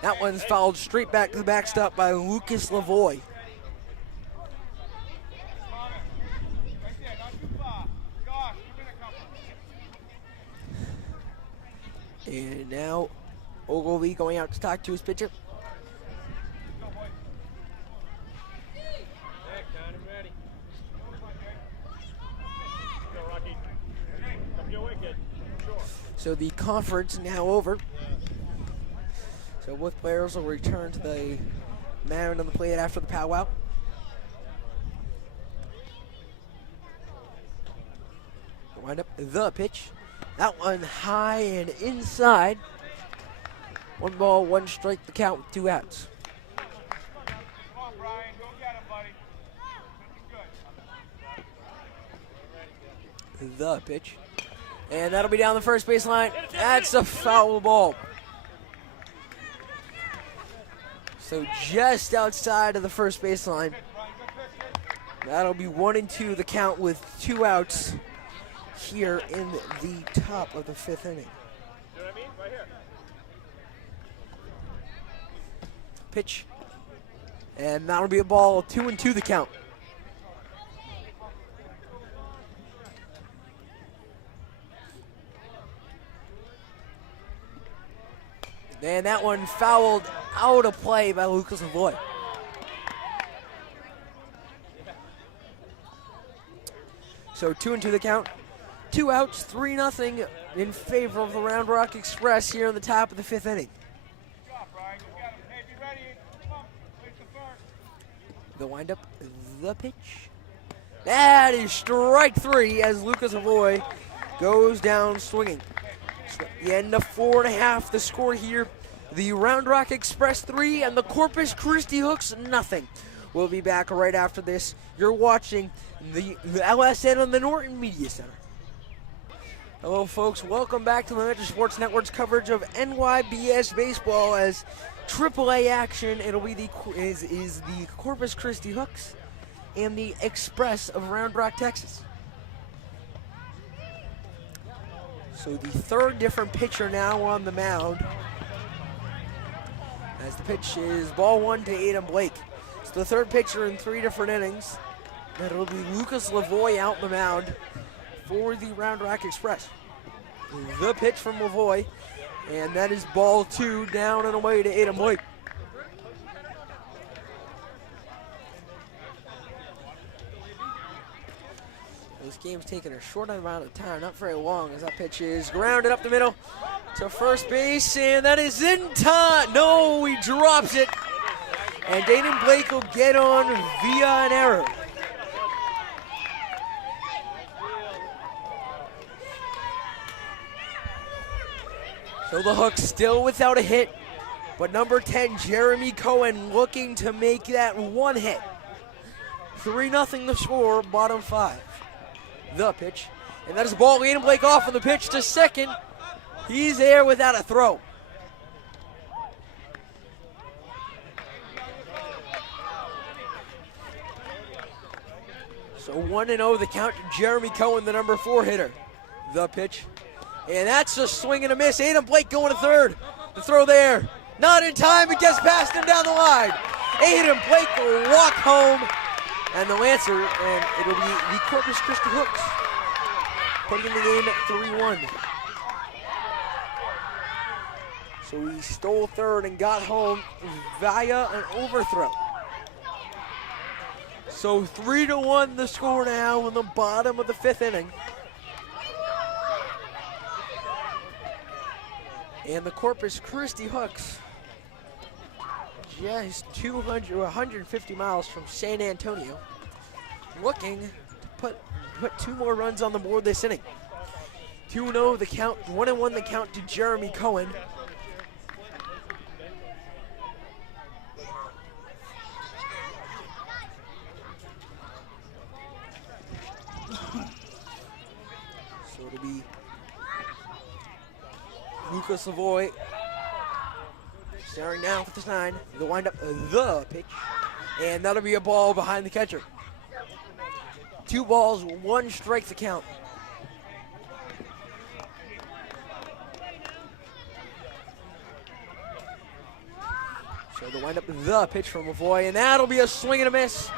That one's fouled straight back to the backstop by Lucas Lavoie. And now Ogilvie going out to talk to his pitcher. So the conference now over. So both players will return to the mound on the plate after the powwow. Wind up the pitch. That one high and inside. 1 ball, 1 strike, the count with 2 outs. Come on, Brian, go get him, buddy. Looking good. The pitch. And that'll be down the first baseline. That's a foul ball. So just outside of the first baseline. That'll be 1-2 the count with 2 outs here in the top of the 5th inning. You know what I mean? Right here. Pitch. And that'll be a ball, 2-2 the count. And that one fouled out of play by Lucas Lavoie. So 2-2 the count. 2 outs, 3-0 in favor of the Round Rock Express here on the top of the 5th inning. Good job, Brian. Go get him. Hey, be ready. Come on. Wait the first. The windup, the pitch. That is strike 3 as Lucas Lavoie goes down swinging. So the end of 4.5, the score here. The Round Rock Express 3 and the Corpus Christi Hooks nothing. We'll be back right after this. You're watching the LSN on the Norton Media Center. Hello, folks. Welcome back to the Metro Sports Network's coverage of NYBS baseball as AAA action. It'll be the Corpus Christi Hooks and the Express of Round Rock, Texas. So the third different pitcher now on the mound. As the pitch is ball 1 to Aiden Blake. So the third pitcher in 3 different innings. That'll be Lucas Lavoie out the mound for the Round Rock Express. The pitch from Lavoie, and that is ball 2 down and away to Aiden Blake. This game's taking a short amount of time, not very long, as that pitch is grounded up the middle to first base, and that is in time. No, he drops it, and Aiden Blake will get on via an error. So the Hooks still without a hit, but number 10, Jeremy Cohen, looking to make that 1 hit. 3-0 the score, bottom 5. The pitch, and that is a ball. Aiden Blake off on the pitch to second. He's there without a throw. So 1-0 the count to Jeremy Cohen, the number 4 hitter. The pitch, and that's a swing and a miss. Aiden Blake going to third. The throw there, not in time. It gets past him down the line. Aiden Blake will walk home. And the answer, and it'll be the Corpus Christi Hooks putting the game at 3-1. So he stole third and got home via an overthrow. So 3-1 the score now in the bottom of the 5th inning. And the Corpus Christi Hooks, just 150 miles from San Antonio, looking to put 2 more runs on the board this inning. 2-0 the count, 1-1 the count to Jeremy Cohen. So it'll be Lucas Lavoie staring down for the sign. The windup, the pitch, and that'll be a ball behind the catcher. 2 balls, 1 strike the count. So the windup, the pitch from Lavoie, and that'll be a swing and a miss.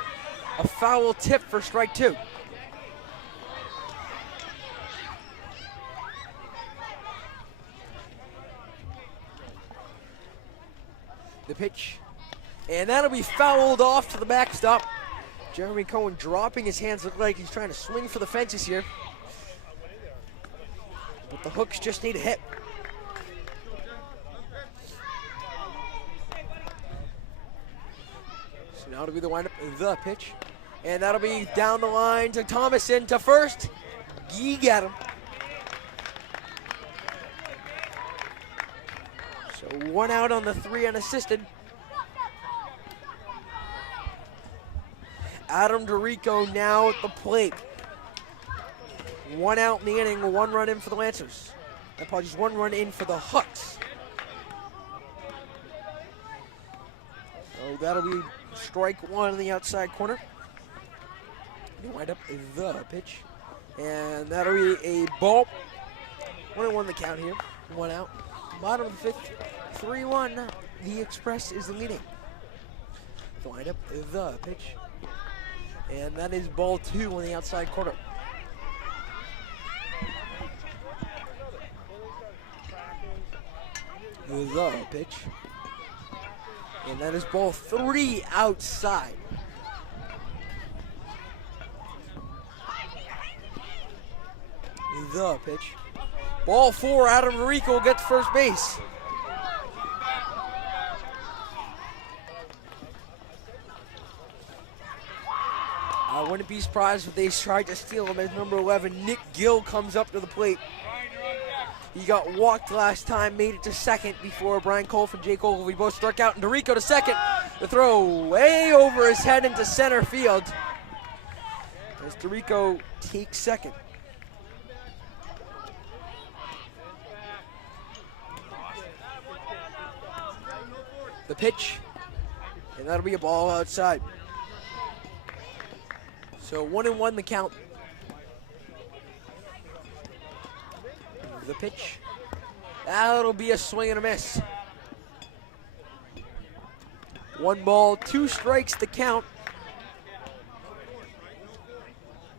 A foul tip for strike 2. The pitch, and that'll be fouled off to the backstop. Jeremy Cohen dropping his hands, look like he's trying to swing for the fences here. But the Hooks just need a hit. So now it'll be the windup, the pitch. And that'll be down the line to Thomason to first. He got him. So 1 out on the 3 unassisted. Adam DeRico now at the plate. 1 out in the inning, 1 run in for the Lancers. Apologies, 1 run in for the Hooks. So that'll be strike 1 in the outside corner. They wind up the pitch. And that'll be a ball. 1-1 the count here. 1 out. Bottom of the 5th. 3-1. The Express is leading. The wind up the pitch. And that is ball 2 on the outside corner. The pitch. And that is ball 3 outside. The pitch. Ball 4, Adam Rico gets first base. I wouldn't be surprised if they tried to steal him as number 11, Nick Gill, comes up to the plate. He got walked last time, made it to second before Brian Colf and Jake Ogilvie both struck out. And DeRico to second. The throw way over his head into center field as DeRico takes second. The pitch, and that'll be a ball outside. So 1-1 the count. The pitch. That'll be a swing and a miss. 1 ball, 2 strikes the count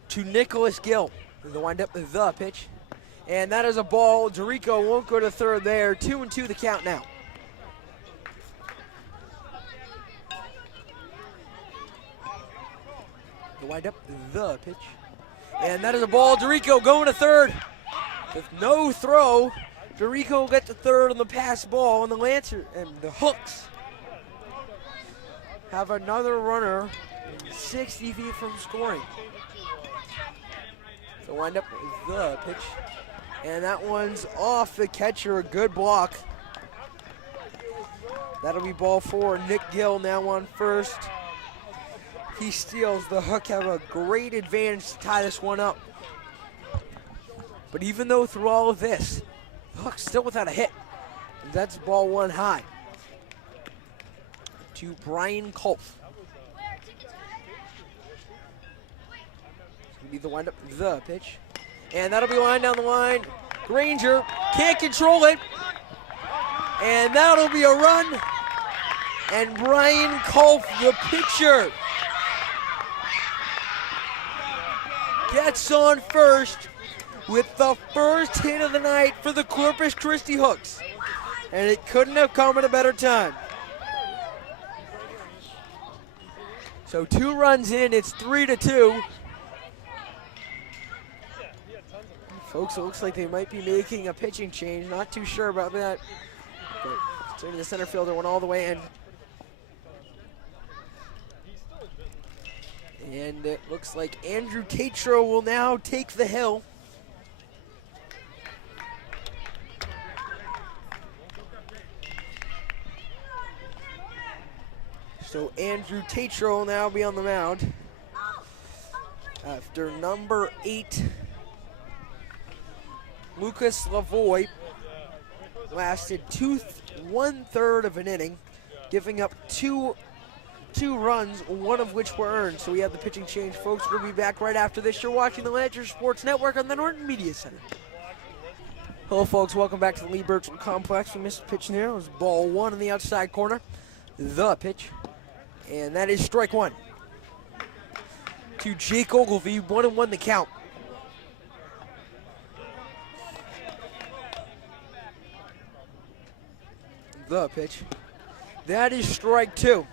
to Nicholas Gill. The wind up the pitch. And that is a ball. DeRico won't go to third there. 2-2 the count now. The wind up the pitch. And that is a ball. DeRico going to third. With no throw, DeRico will get to third on the pass ball, and the Lancer and the Hooks have another runner 60 feet from scoring. So wind up the pitch, and that one's off the catcher, a good block. That'll be ball 4. Nick Gill now on first. He steals. The Hook have a great advantage to tie this one up. But even though through all of this, the Hooks still without a hit. And that's ball 1 high to Brian Kolf. It's going to be the windup, the pitch. And that'll be line down the line. Granger can't control it. And that'll be a run. And Brian Kolf, the pitcher, gets on first with the first hit of the night for the Corpus Christi Hooks. And it couldn't have come at a better time. So 2 runs in, it's 3-2. Folks, it looks like they might be making a pitching change. Not too sure about that. But certainly the center fielder went all the way in. And it looks like Andrew Tatro will now take the hill. So Andrew Tatro will now be on the mound after number 8, Lucas Lavoie, lasted 1/3 of an inning, giving up two runs, 1 of which were earned. So we have the pitching change, folks. We'll be back right after this. You're watching the Lancers Sports Network on the Norton Media Center. Hello, folks. Welcome back to the Lee Bertram Complex. We missed the pitch there. It was ball 1 in the outside corner. The pitch. And that is strike 1. To Jake Ogilvie, 1-1 the count. The pitch. That is strike 2.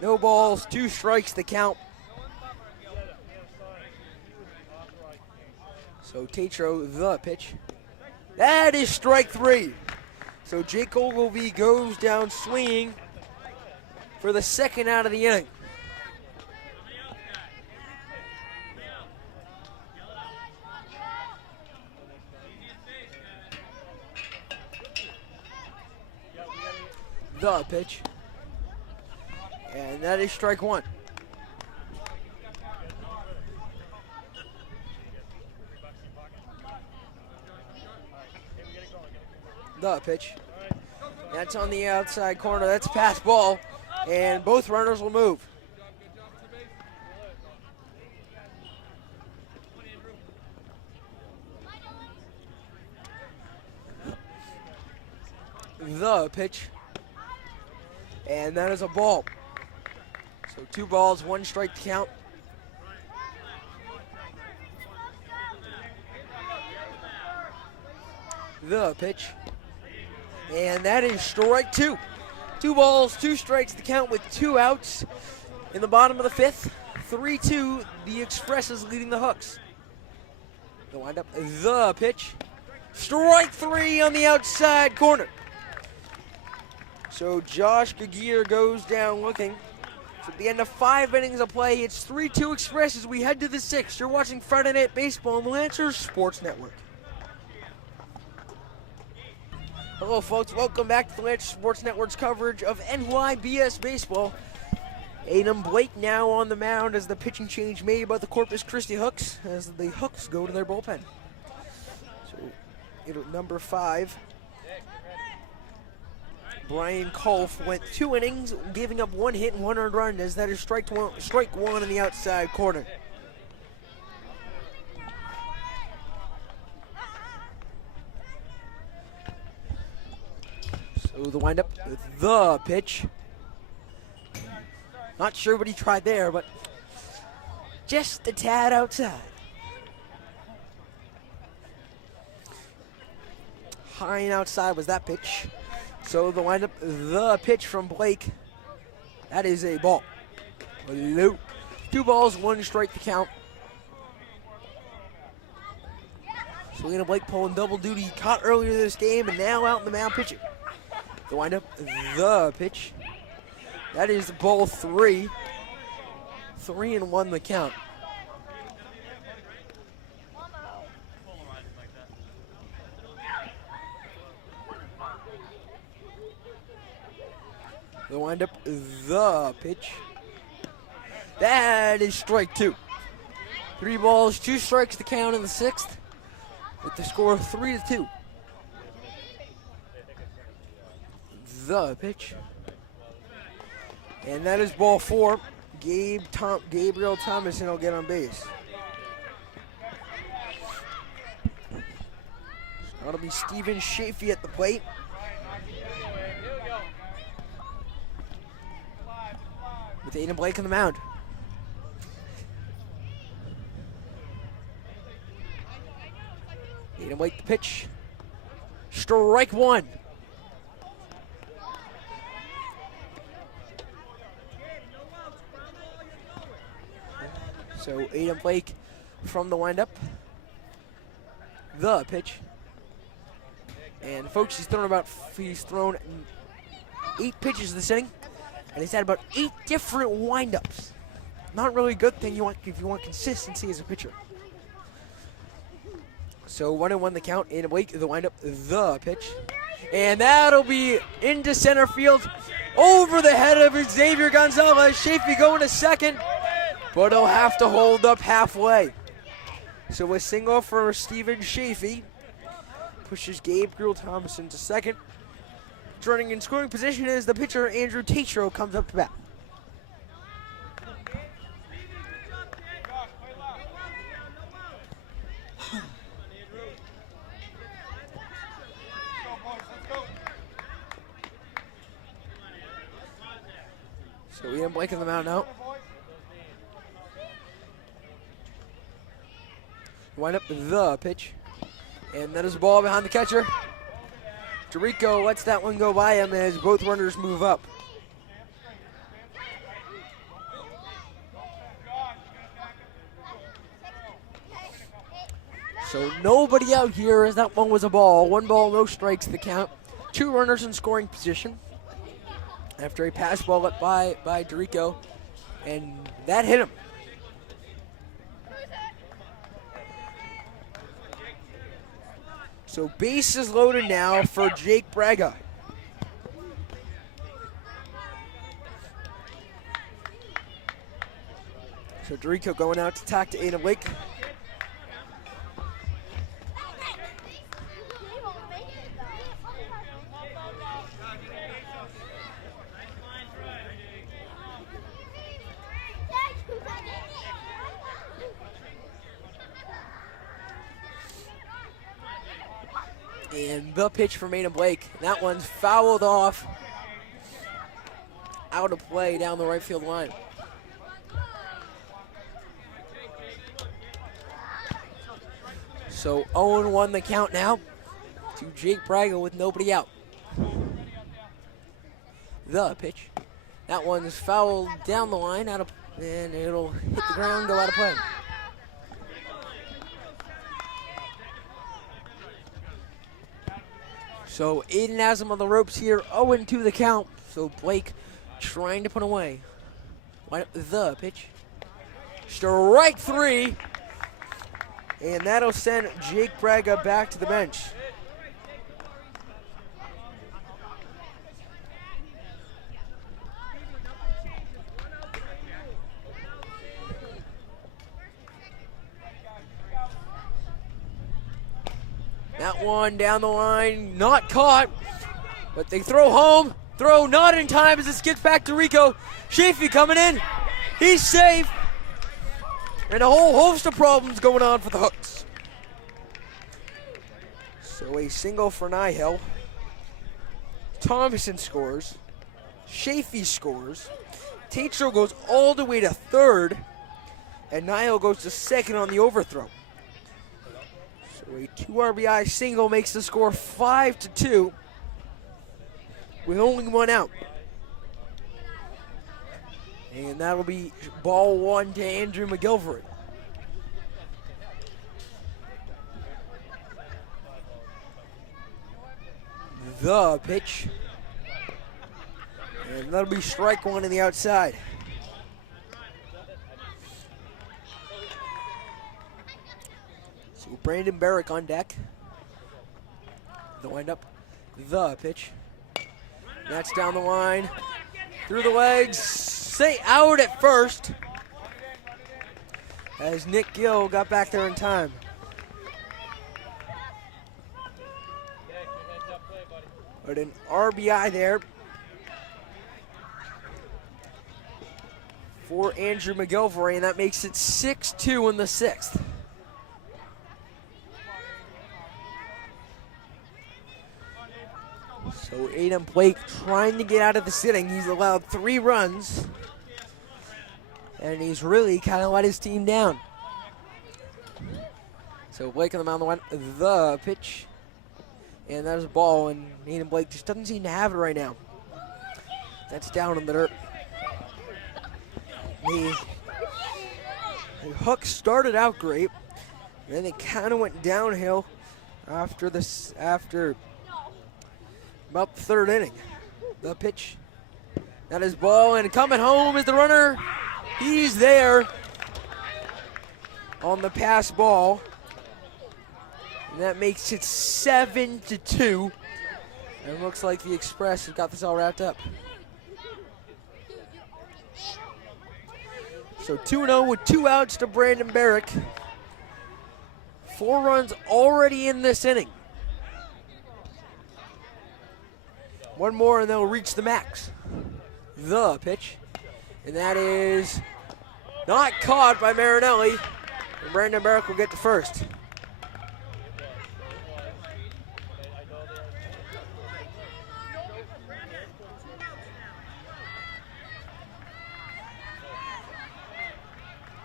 No balls, 2 strikes the count. So So Tatro, the pitch. That is strike 3. So Jake Ogilvie goes down swinging for the second out of the inning. The pitch. And that is strike 1. The pitch. That's on the outside corner. That's pass ball. And both runners will move. The pitch. And that is a ball. So 2 balls, 1 strike to count. The pitch. And that is strike 2. 2 balls, 2 strikes to count with 2 outs in the bottom of the 5th. 3-2, the Express is leading the Hooks. They'll wind up the pitch. Strike 3 on the outside corner. So Josh Gagier goes down looking. So at the end of 5 innings of play, it's 3-2 Express as we head to the 6th. You're watching Friday Night Baseball on the Lancers Sports Network. Hello, folks. Welcome back to the Lancers Sports Network's coverage of NYBS baseball. Adam Blake now on the mound as the pitching change made by the Corpus Christi Hooks as the Hooks go to their bullpen. So, number 5, Brian Kolf went 2 innings, giving up 1 hit and 1 earned run as that is strike 1 on the outside corner. So the windup, the pitch. Not sure what he tried there, but just a tad outside. High and outside was that pitch. So the windup, the pitch from Blake. That is a ball. Low. 2 balls, 1 strike to count. Selena Blake pulling double duty. He caught earlier this game and now out in the mound pitching. The windup, the pitch. That is ball 3. 3-1 the count. The windup, the pitch. That is strike 2. 3 balls, 2 strikes to count in the 6th with the score of 3-2. The pitch. And that is ball 4. Gabriel Thomason will get on base. That'll be Steven Chafee at the plate. With Aiden Blake on the mound. Aiden Blake the pitch. Strike 1. So Aiden Blake from the windup. The pitch. And folks, he's thrown 8 pitches this inning. And he's had about 8 different windups. Not really a good thing if you want consistency as a pitcher. So 1-1 the count. Aiden Blake, the windup, the pitch. And that'll be into center field. Over the head of Xavier Gonzalez. Chafee going to second. But he'll have to hold up halfway. So a single for Steven Chafee pushes Gabriel Thomason to second. Running in scoring position as the pitcher Andrew Tatro comes up to bat. So Ian Blake on the mound now. Wind up the pitch. And that is a ball behind the catcher. Jericho lets that one go by him as both runners move up. So nobody out here as that one was a ball. 1 ball, no strikes the count. 2 runners in scoring position after a pass ball up by Dorico, and that hit him. So bases loaded now for Jake Braga. So Dorico going out to talk to Aiden Blake. And the pitch from Aiden Blake. That one's fouled off. Out of play down the right field line. So 0-1 the count now to Jake Braga with nobody out. The pitch. That one's fouled down the line, and it'll hit the ground, go out of play. So Aiden has him on the ropes here, 0-2 the count. So Blake trying to put away. The pitch. Strike 3. And that'll send Jake Braga back to the bench. That one down the line, not caught, but they throw home. Throw not in time as this gets back to Rico. Shafee coming in. He's safe. And a whole host of problems going on for the Hooks. So a single for Nihil. Thompson scores. Shafee scores. Tatro goes all the way to third. And Nihil goes to second on the overthrow. So a 2 RBI single makes the score 5-2 with only 1 out. And that'll be ball 1 to Andrew McGilvery. The pitch. And that'll be strike 1 on the outside. So Brandon Barrick on deck. The windup. The pitch. That's down the line. Through the legs. Say out at first. As Nick Gill got back there in time. But an RBI there for Andrew McGilvery, and that makes it 6-2 in the 6th. So Aiden Blake trying to get out of the sitting. He's allowed 3 runs, and he's really kind of let his team down. So Blake on the mound, the pitch. And there's a ball, and Aiden Blake just doesn't seem to have it right now. That's down in the dirt. The Hooks started out great, and then they kind of went downhill after about the 3rd inning. The pitch. That is ball, and coming home is the runner. He's there on the pass ball. And that makes it 7-2. And it looks like the Express has got this all wrapped up. So 2-0 with 2 outs to Brandon Barrick. 4 runs already in this inning. 1 more and they'll reach the max. The pitch. And that is not caught by Marinelli. And Brandon Barrick will get to first.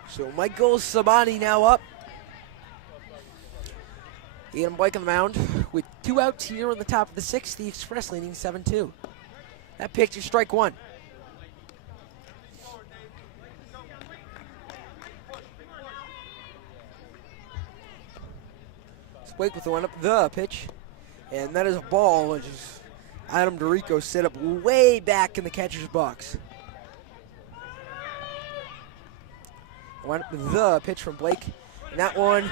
So Michael Sabani now up. Aiden Blake on the mound with 2 outs here on the top of the 6th. The Express leading 7-2. That pitch is strike 1. Blake with the one up the pitch. And that is a ball, which is Adam DeRico set up way back in the catcher's box. One up the pitch from Blake. And that one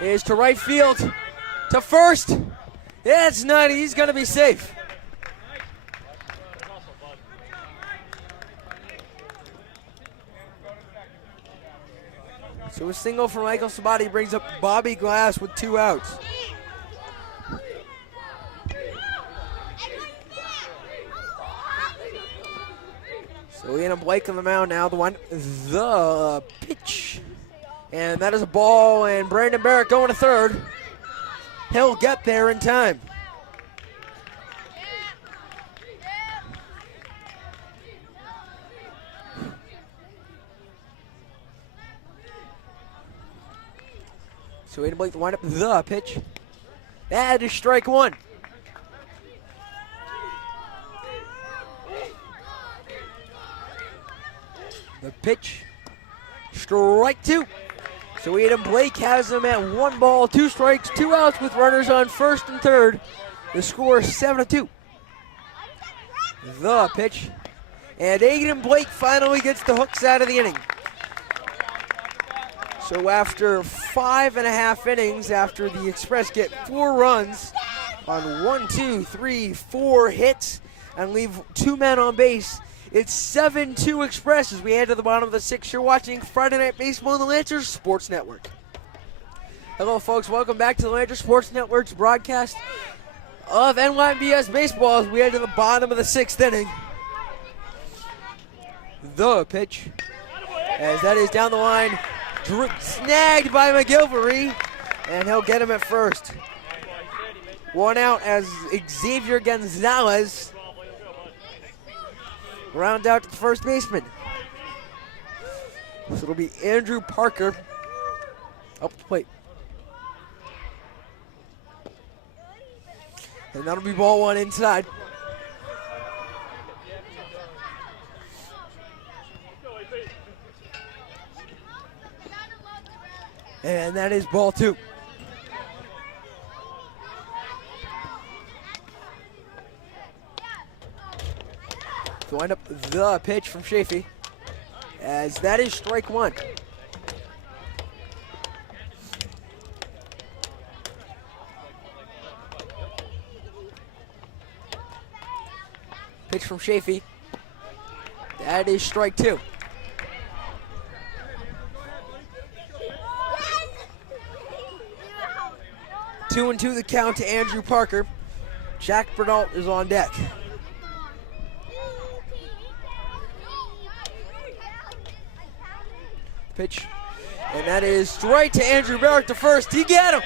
is to right field. To first. Yeah, it's not. He's going to be safe. So a single from Michael Sabati brings up Bobby Glass with 2 outs. So Ian and Blake on the mound now. The pitch. And that is a ball, and Brandon Barrett going to third. He'll get there in time. So Ian and Blake wind up the pitch. That is strike 1. The pitch, strike 2. So Ian Blake has him at 1 ball, 2 strikes, 2 outs with runners on first and third. The score is 7-2. The pitch, and Aiden Blake finally gets the hooks out of the inning. So after 5.5 innings, after the Express get 4 runs on 1, 2, 3, 4 hits and leave 2 men on base, it's 7-2 Express as we head to the bottom of the 6th. You're watching Friday Night Baseball on the Lancers Sports Network. Hello, folks. Welcome back to the Lancers Sports Network's broadcast of NYBS Baseball as we head to the bottom of the 6th inning. The pitch, as that is down the line, snagged by McGilvery, and he'll get him at first. 1 out as Xavier Gonzalez round out to the first baseman. So it'll be Andrew Parker up the plate. And that'll be ball 1 inside. And that is ball 2. To wind up the pitch from Chafee, as that is strike 1. Pitch from Chafee, that is strike 2. Two and 2 the count to Andrew Parker. Jack Bernalt is on deck. Pitch, and that is straight to Andrew Barrett to first. He got him.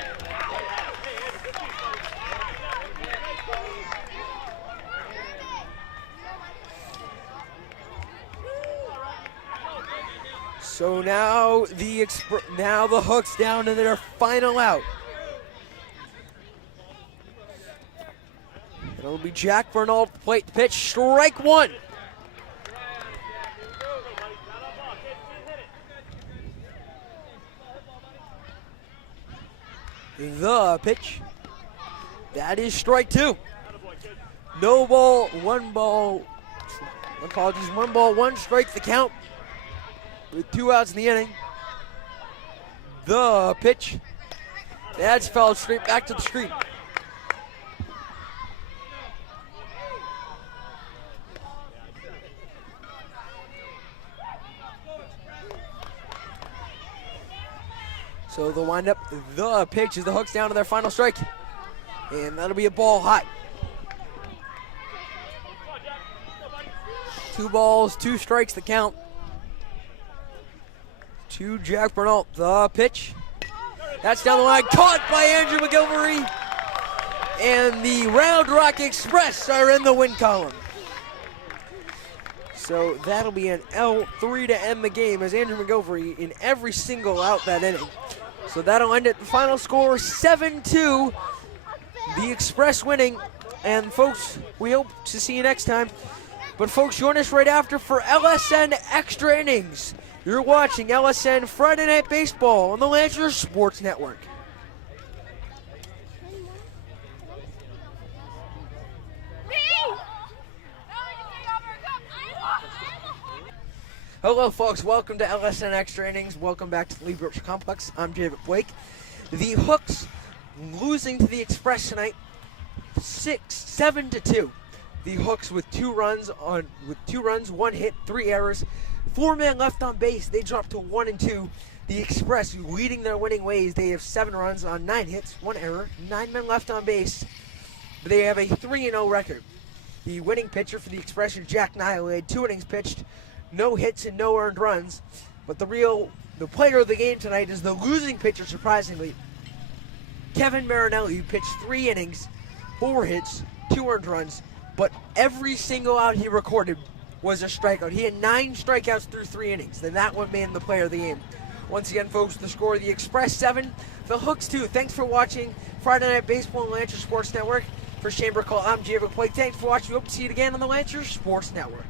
So now the Hooks down to their final out. It'll be Jack Bernalt at the plate. The pitch, strike 1. The pitch, that is strike 2. No ball, 1 ball, apologies, 1 ball, 1 strike the count with 2 outs in the inning. The pitch, that's fouled straight back to the screen. So they'll wind up the pitch as the Hooks down to their final strike. And that'll be a ball high. 2 balls, 2 strikes the count. To Jack Bernalt, the pitch. That's down the line, caught by Andrew McGilvery. And the Round Rock Express are in the win column. So that'll be an L3 to end the game as Andrew McGilvery in every single out that inning. So that'll end it. The final score 7-2. The Express winning. And folks, we hope to see you next time. But folks, join us right after for LSN Extra Innings. You're watching LSN Friday Night Baseball on the Lancers Sports Network. Hello, folks. Welcome to LSN Extra Innings. Welcome back to the Lee Birch Complex. I'm David Blake. The Hooks losing to the Express tonight, 7-2. The Hooks with two runs, 1 hit, 3 errors, 4 men left on base. They dropped to 1-2. The Express leading their winning ways. They have 7 runs on 9 hits, 1 error, 9 men left on base. But they have a 3-0 record. The winning pitcher for the Express is Jack Nile. He had 2 innings pitched, no hits and no earned runs. But the player of the game tonight is the losing pitcher, surprisingly, Kevin Marinelli, who pitched 3 innings, 4 hits, 2 earned runs. But every single out he recorded was a strikeout. He had 9 strikeouts through 3 innings. Then that one made him the player of the game. Once again, folks, the score: the Express 7, the Hooks 2. Thanks for watching Friday Night Baseball on the Lancer Sports Network. For Chamber Call, I'm David Blake. Thanks for watching. We hope to see you again on the Lancer Sports Network.